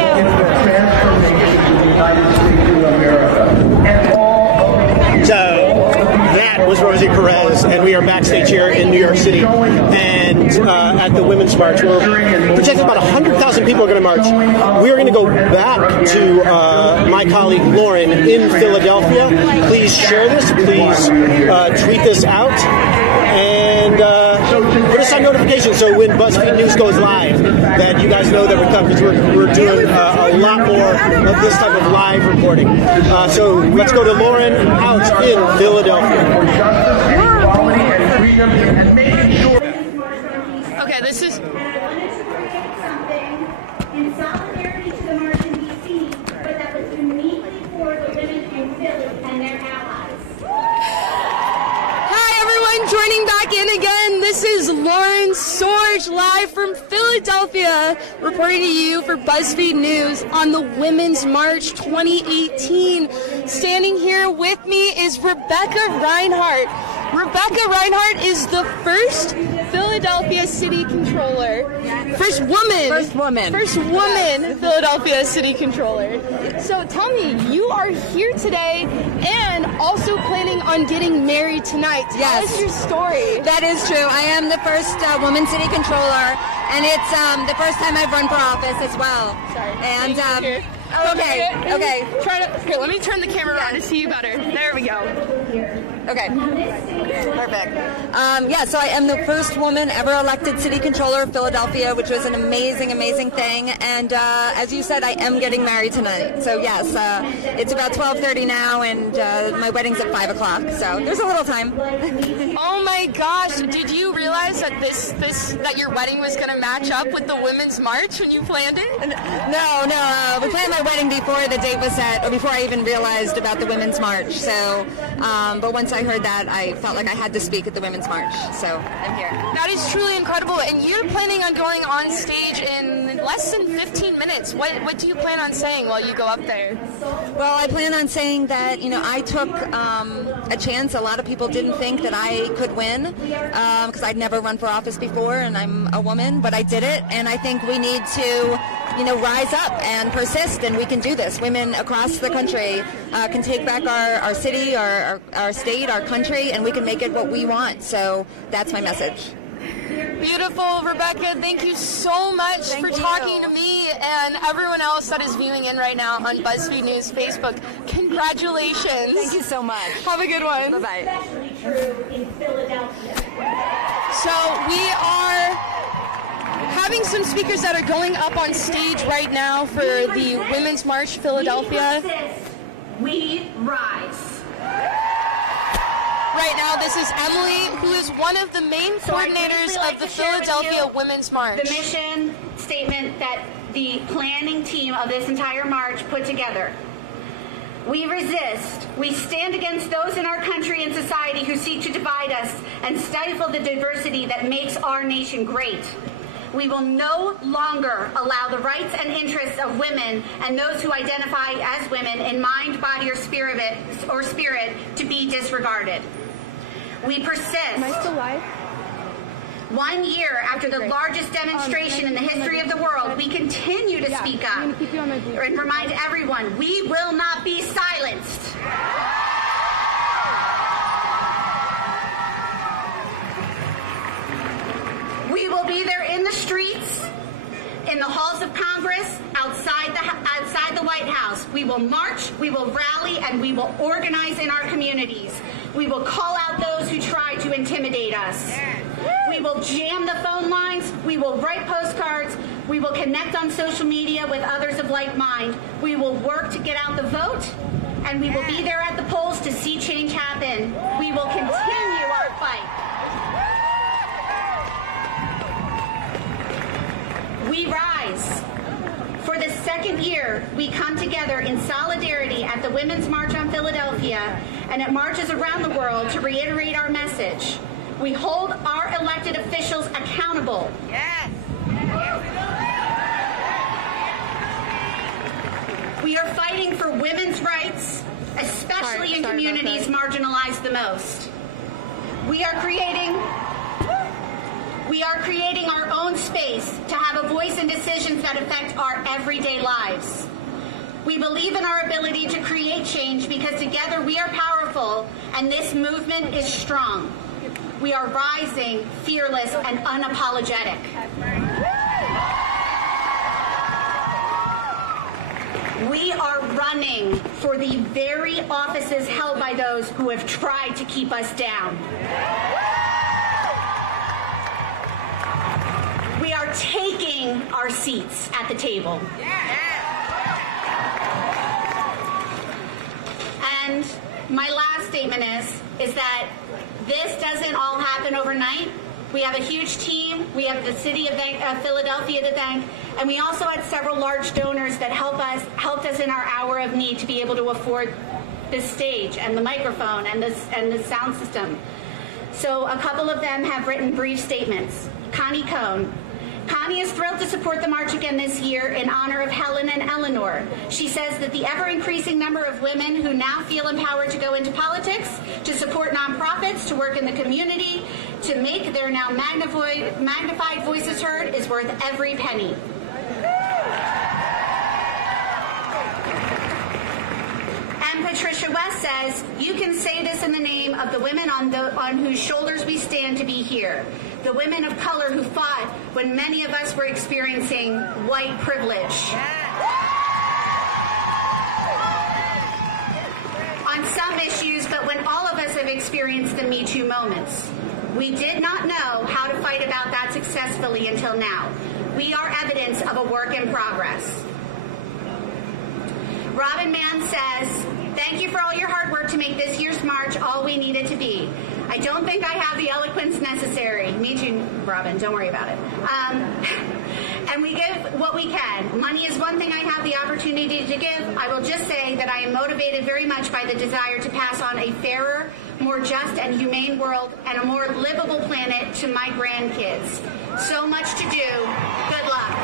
So that was Rosie Perez, and we are backstage here in New York City, and at the Women's March. We're projecting about 100,000 people are going to march. We are going to go back to my colleague Lauren in Philadelphia. Please share this. Please tweet this out. And put us on notifications so when BuzzFeed News goes live that you guys know that we're coming, because we're doing a lot more of this type of live reporting. So let's go to Lauren out in Philadelphia. Okay, this is... In solidarity to the march in D.C., but that was uniquely for the women in Philly and their allies. Hi everyone, joining back in again. This is Lauren Sorge live from Philadelphia, reporting to you for BuzzFeed News on the Women's March 2018. Standing here with me is Rebecca Reinhart. Rebecca Reinhart is the first Philadelphia City Controller. First woman Philadelphia City Controller. So tell me, you are here today and also planning on getting married tonight. Yes. Tell us your story. That is true. I am the first woman city controller, and it's the first time I've run for office as well. Sorry. And Okay. Okay. Try to. Here, let me turn the camera around to see you better. There we go. Okay. Perfect. Yeah, so I am the first woman ever elected city controller of Philadelphia, which was an amazing, amazing thing. And as you said, I am getting married tonight. So yes, it's about 12:30 now, and my wedding's at 5 o'clock. So there's a little time. Oh my gosh! Did you realize that that your wedding was going to match up with the Women's March when you planned it? No. We planned my wedding before the date was set, or before I even realized about the Women's March. So, but once I heard that, I felt like I had to speak at the Women's March. So I'm here. That is truly incredible. And you're planning on going on stage in less than 15 minutes. What do you plan on saying while you go up there? Well, I plan on saying that, I took a chance. A lot of people didn't think that I could win because I'd never run for office before, and I'm a woman, but I did it. And I think we need to rise up and persist, and we can do this. Women across the country can take back our city, our state, our country, and we can make it what we want. So that's my message. Beautiful, Rebecca. Thank you so much for talking to me and everyone else that is viewing in right now on BuzzFeed News Facebook. Congratulations. Thank you so much. Have a good one. Bye-bye. So we are having some speakers that are going up on stage right now for the Women's March Philadelphia. We rise. Right now, this is Emily, who is one of the main coordinators of the Philadelphia Women's March. The mission statement that the planning team of this entire march put together. We resist. We stand against those in our country and society who seek to divide us and stifle the diversity that makes our nation great. We will no longer allow the rights and interests of women and those who identify as women in mind, body, or spirit to be disregarded. We persist. Am I still live? 1 year after the largest demonstration in the history of the world, we continue to speak up and remind everyone we will not be silenced. We will be there in the streets, in the halls of Congress, outside the White House. We will march, we will rally, and we will organize in our communities. We will call out those who try to intimidate us. We will jam the phone lines. We will write postcards. We will connect on social media with others of like mind. We will work to get out the vote, and we will be there at the polls to see change happen. We will continue our fight. We rise. For the second year, we come together in solidarity at the Women's March on Philadelphia and at marches around the world to reiterate our message. We hold our elected officials accountable. Yes. We are fighting for women's rights, especially in communities marginalized the most. We are creating our own space to have a voice in decisions that affect our everyday lives. We believe in our ability to create change because together we are powerful and this movement is strong. We are rising, fearless, and unapologetic. We are running for the very offices held by those who have tried to keep us down. We are taking our seats at the table. And my last statement is that this doesn't all happen overnight. We have a huge team. We have the city of Philadelphia to thank, and we also had several large donors that helped us in our hour of need to be able to afford this stage and the microphone and the sound system. So a couple of them have written brief statements. Connie Cohn. Connie is thrilled to support the march again this year in honor of Helen and Eleanor. She says that the ever-increasing number of women who now feel empowered to go into politics, to support nonprofits, to work in the community, to make their now magnified voices heard is worth every penny. And Patricia West says, you can say this in the name of the women on whose shoulders we stand to be here. The women of color who fought when many of us were experiencing white privilege. on some issues, but when all of us have experienced the Me Too moments. We did not know how to fight about that successfully until now. We are evidence of a work in progress. Robin Mann says, thank you for all your hard work to make this year's march all we need it to be. I don't think I have the eloquence necessary. Me too, Robin, don't worry about it. And we give what we can. Money is one thing I have the opportunity to give. I will just say that I am motivated very much by the desire to pass on a fairer, more just and humane world and a more livable planet to my grandkids. So much to do. Good luck.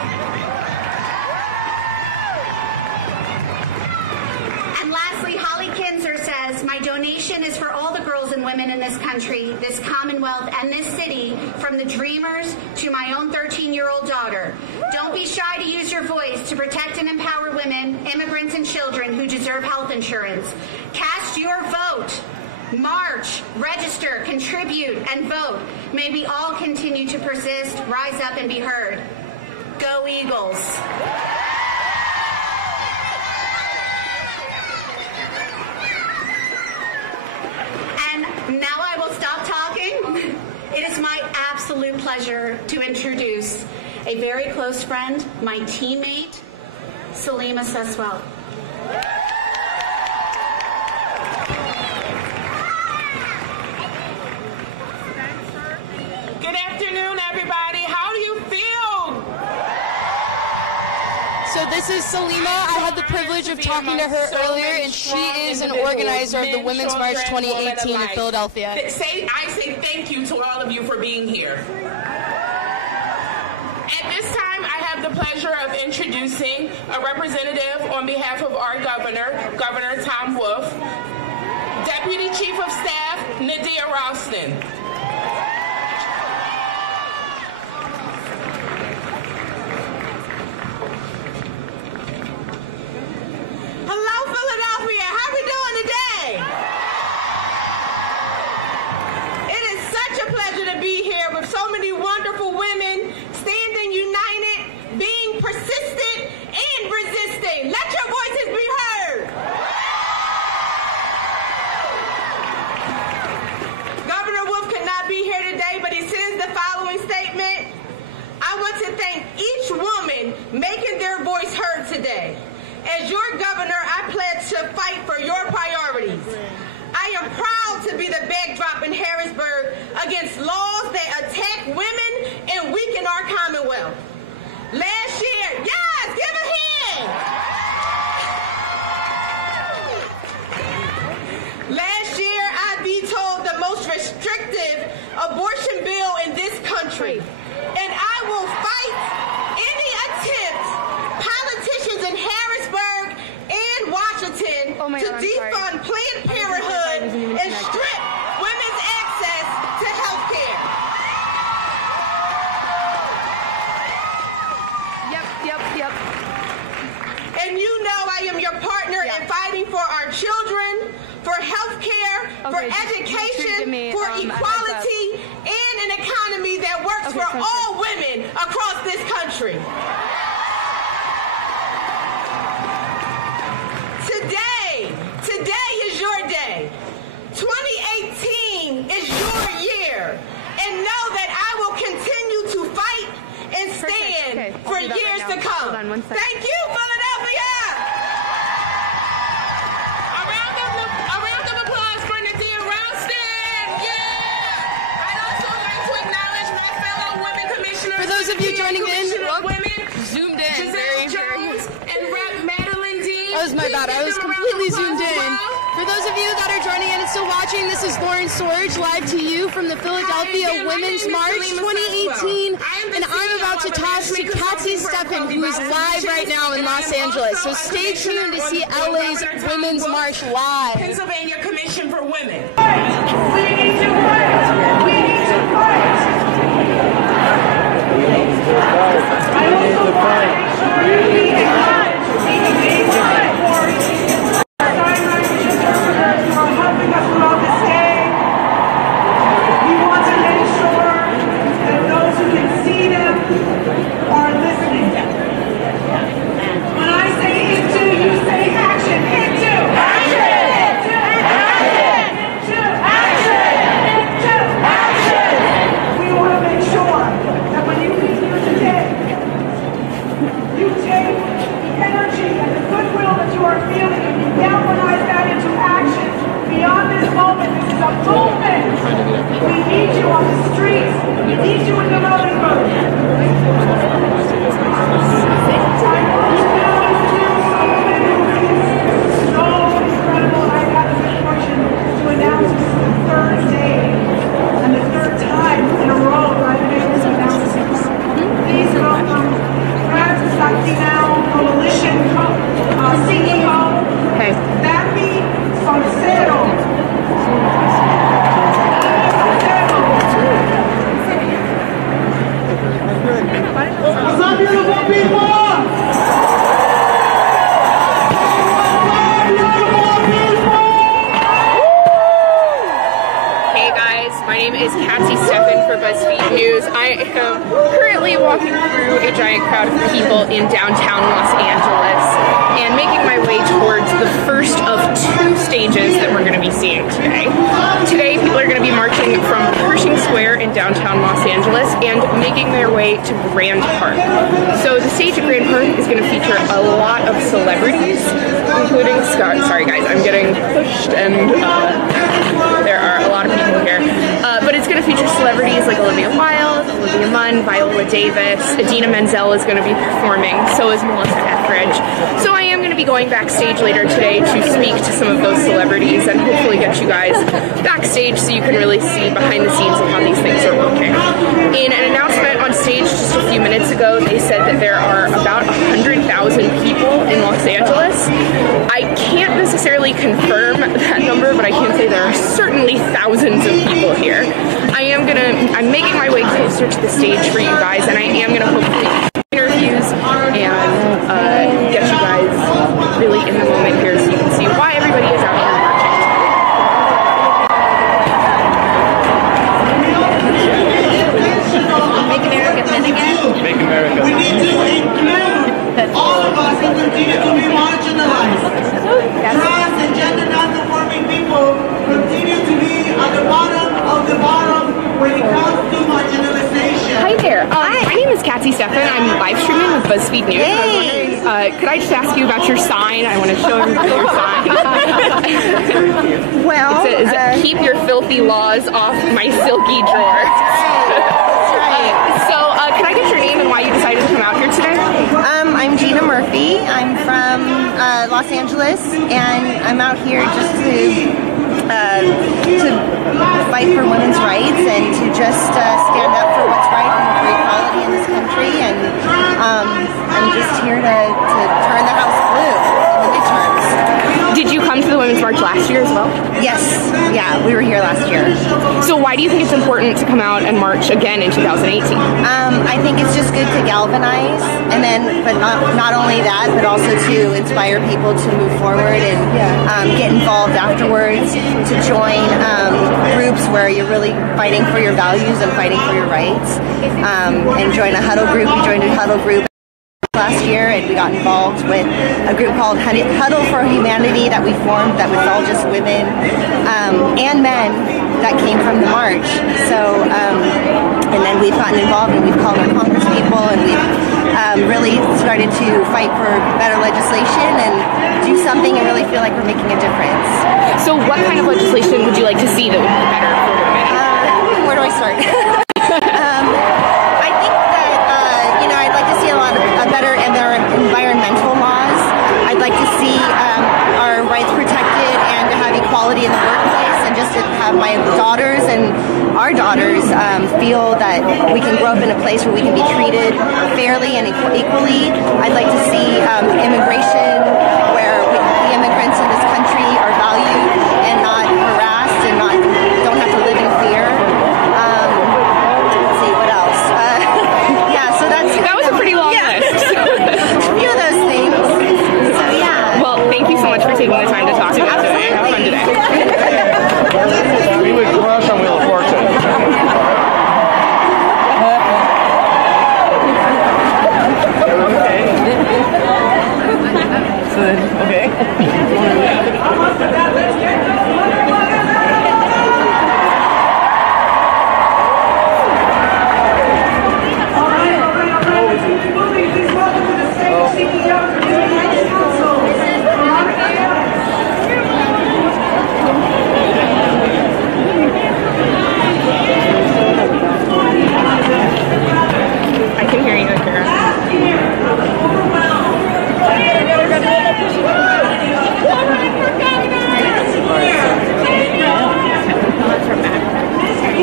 And lastly, Holly Kinzer says, my donation is for all the girls and women in this country, this Commonwealth, and this city, from the dreamers to my own 13-year-old daughter. Don't be shy to use your voice to protect and empower women, immigrants, and children who deserve health insurance. Cast your vote. March, register, contribute, and vote. May we all continue to persist, rise up, and be heard. Go Eagles. And now I will stop talking. It is my absolute pleasure to introduce a very close friend, my teammate, Salima Seswell. Good afternoon, everybody. How do you feel? So this is Salima. I had the privilege of talking to her earlier, and she is an organizer of the Women's March 2018 in Philadelphia. I say thank you to all of you for being here. At this time, I have the pleasure of introducing a representative on behalf of our governor, Governor Tom Wolf, Deputy Chief of Staff, Nadia Ralston. Hello, Philadelphia. How we doing today? It is such a pleasure to be here with so many wonderful women standing united, being persistent and resisting. Let your voices be heard. Governor Wolf could not be here today, but he sends the following statement. I want to thank each woman making their voice heard today. As your governor, I pledge to fight for your priorities. I am proud to be the backdrop in Harrisburg against laws that attack women and weaken our Commonwealth. Last year, yes, give a hand. Last year, I vetoed the most restrictive abortion bill in this country. And I will fight any attempt politicians in Harrisburg and Washington to defund Planned Parenthood and strip women's access to health care. Yep. And you know I am your partner in fighting for our children, for health care, for education, for equality, and an economy that works for all women across this country. Today is your day. 2018 is your year. And know that I will continue to fight and stand for years to come. Thank you, Philadelphia! A round of applause for Nadia Ralston. Yeah! I'd also like to acknowledge my fellow women commissioners. For those of you joining in, zoomed in. Giselle Jones and Rep. Madeline Dean. That was my bad. I was completely zoomed in. For those of you that are joining in and still watching, this is Lauren Sorge live to you from the Philadelphia Women's March 2018. And I'm about to toss to Kathy Steffen, who is live right now in Los Angeles. So stay tuned to see LA's Women's March live. Pennsylvania Commission for Women. We need to fight. We need to fight. We need to fight. I also want to make sure we need to fight. Helping us throughout this day. We want to make sure that those who can see them are listening. When I say into, you say action. Into. Action. Into. My name is Cassie Steffen for BuzzFeed News. I am currently walking through a giant crowd of people in downtown Los Angeles and making my way towards the first of 2 stages that we're going to be seeing today. Today, people are going to be marching from Pershing Square in downtown Los Angeles and making their way to Grand Park. So the stage at Grand Park is going to feature a lot of celebrities, including Scott. Sorry guys, I'm getting pushed and there are a lot of people here. But it's going to feature celebrities like Olivia Wilde, Olivia Munn, Viola Davis, Idina Menzel is going to be performing, so is Melissa Etheridge. So I am going to be going backstage later today to speak to some of those celebrities and hopefully get you guys backstage so you can really see behind the scenes of how these things are working. In an announcement on stage just a few minutes ago, they said that there are about 100,000 people in Los Angeles. I can't necessarily confirm that number, but I can say there are certainly thousands of people here. I'm making my way closer to the stage for you guys, and I am gonna hopefully do interviews and get you guys really in the moment here so you can see why everybody is out here marching. Make America men again. Make America. We need to include all of us who continue to be marginalized. Trans and gender non-conforming people continue to be at the bottom of the bottom when it comes to marginalization. Hi there. My name is Cassie Steffen. I'm live streaming with BuzzFeed News. Could I just ask you about your sign? I want to show everybody your sign. Well, it says, keep your filthy laws off my silky drawers. So, can I get your name and why you decided to come out here today? I'm Gina Murphy. I'm from Los Angeles, and I'm out here just to fight for women's rights and to just stand up for what's right and for equality in this country. And I'm just here to turn the house blue in the midterms. Did you come to the Women's March last year as well? Yes. Yeah, we were here last year. So why do you think it's important to come out and march again in 2018? I think it's just good to galvanize, and then, but not only that, but also to inspire people to move forward and get involved afterwards, to join groups where you're really fighting for your values and fighting for your rights, and join a huddle group. We joined a huddle group last year, and we got involved with a group called Huddle for Humanity that we formed that was all just women and men that came from the march. So, and then we've gotten involved and we've called our congresspeople, and we've really started to fight for better legislation and do something and really feel like we're making a difference. So what kind of legislation would you like to see that would be better for women? Where do I start? I think that, I'd like to see a lot of better environmental laws. I'd like to see our rights protected and to have equality in the workplace, and just to have my daughters and our daughters feel that we can grow up in a place where we can be treated fairly and equally. I'd like to see immigration where the immigrants in this country are valued and not harassed and don't have to live in fear. Let's see, what else? So that was a pretty long list. A few of those things. So yeah. Well, thank you so much for taking the time to talk to us today. Have fun today. We would crush on Wheel of Fortune.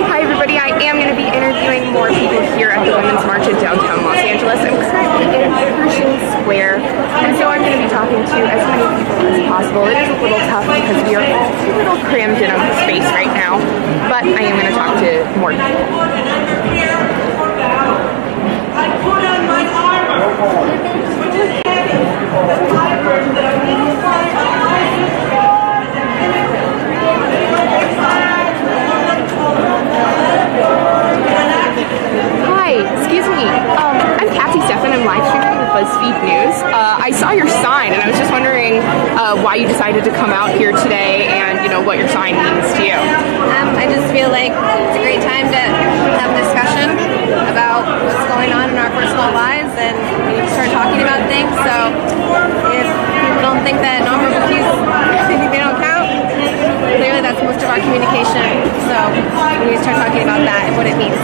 Hi everybody, I am going to be interviewing more people here at the Women's March in downtown Los Angeles. I'm currently in Pershing Square, and so I'm going to be talking to as many people as possible. It is a little tough because we are all a little crammed in a space right now, but I am going to talk to more people. why you decided to come out here today and, you know, what your sign means to you. I just feel like it's a great time to have a discussion about what's going on in our personal lives, and we need to start talking about things. So if people don't think that nonverbal cues, they don't count, clearly that's most of our communication. So we need to start talking about that and what it means.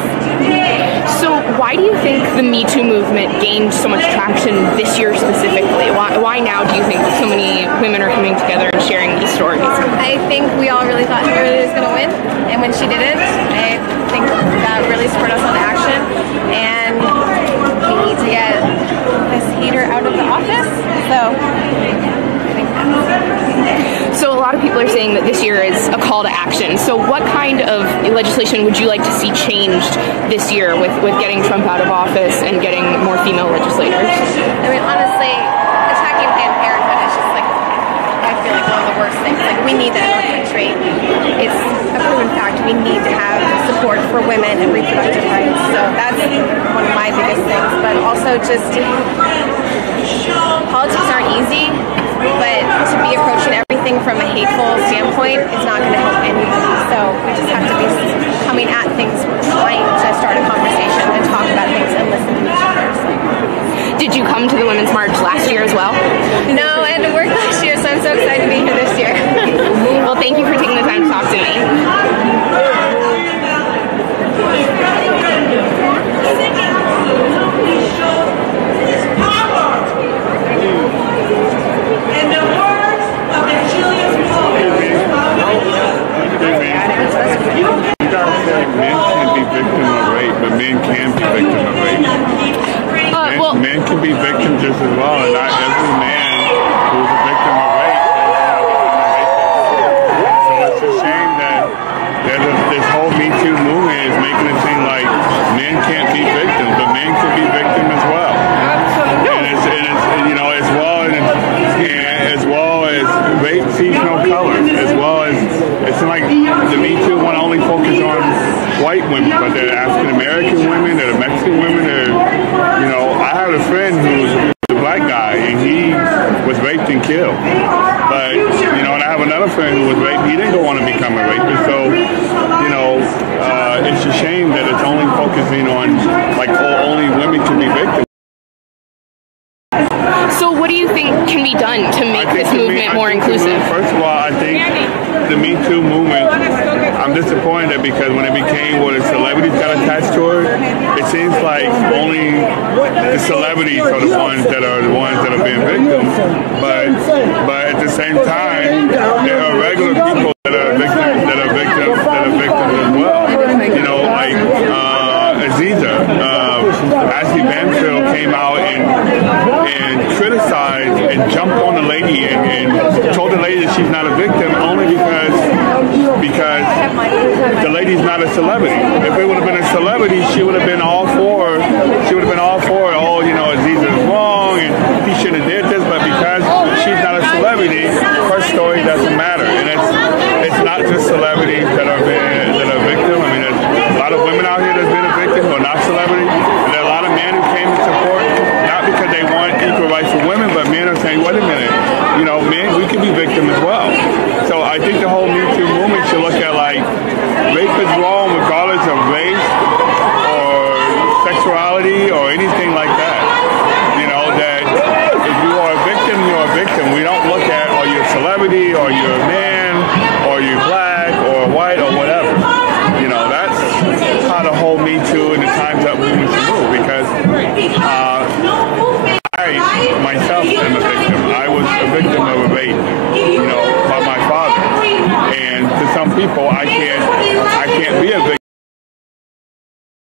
So why do you think the Me Too movement gained so much traction this year specifically? Why now do you think so many women are coming together and sharing these stories? I think we all really thought Hillary was going to win, and when she didn't, I think that really spurred us on to action, and we need to get this hater out of the office. So I think that's... So a lot of people are saying that this year is a call to action. So what kind of legislation would you like to see changed this year with getting Trump out of office and getting more female legislators? I mean, honestly, attacking Planned Parenthood is just like, I feel like one of the worst things. Like, we need that in our country. It's a proven fact. We need to have support for women and reproductive rights. So that's one of my biggest things. But also just, politics aren't easy, but to be approaching everything from a hateful standpoint is not going to help anybody. So we just have to be coming at things, trying to start a conversation and talk about things and listen to each other. So. Did you come to the Women's March last year as well? No, I had to work last year, so I'm so excited to be here this year. Well, thank you for taking the time to talk to me. Men can be victims just as well, and not every man who's a victim of rape is a rapist. So it's a shame that this whole Me Too movement is making it seem like men can't be victims, but men can be victims as well. And it's you know, as well as rape sees no color, as well as it's like the Me Too want to only focus on white women, but they're African American women, they're Mexican women, they're, you know, I have a friend who's a black guy and he was raped and killed. But, you know, and I have another friend who was raped, he didn't go on to become a rapist. So, you know, it's a shame that it's only focusing on, like, only women can be victims. So what do you think can be done to make this movement more inclusive? First of all, I think the Me Too movement, I'm disappointed that because when it became what the celebrities got attached to it seems like only the celebrities are the ones that are being victims. But at the same time, there are regular people that are victims as well. You know, like Aziza, Ashley Banfield came out and criticized and jumped on the lady and told the lady that she's not a victim only because the lady's not a celebrity. If it would have been a celebrity, she would have been all for oh, you know, Aziza's wrong and he shouldn't have did this, but because she's not a celebrity, her story doesn't matter. And it's not just celebrities that are victims. I mean, there's a lot of women out here that's been a victim who are not celebrities. And there are a lot of men who came to support, not because they want equal rights for women, but men are saying, wait a minute, you know, men, we can be victims as well. So I think the whole Me Too movement should look at, like, rape is wrong regardless of race or sexuality or anything like that. You know, that if you are a victim, you're a victim. We don't look at, are you a celebrity, or you're a man, or you're black, or white, or whatever. You know, that's how the whole Me Too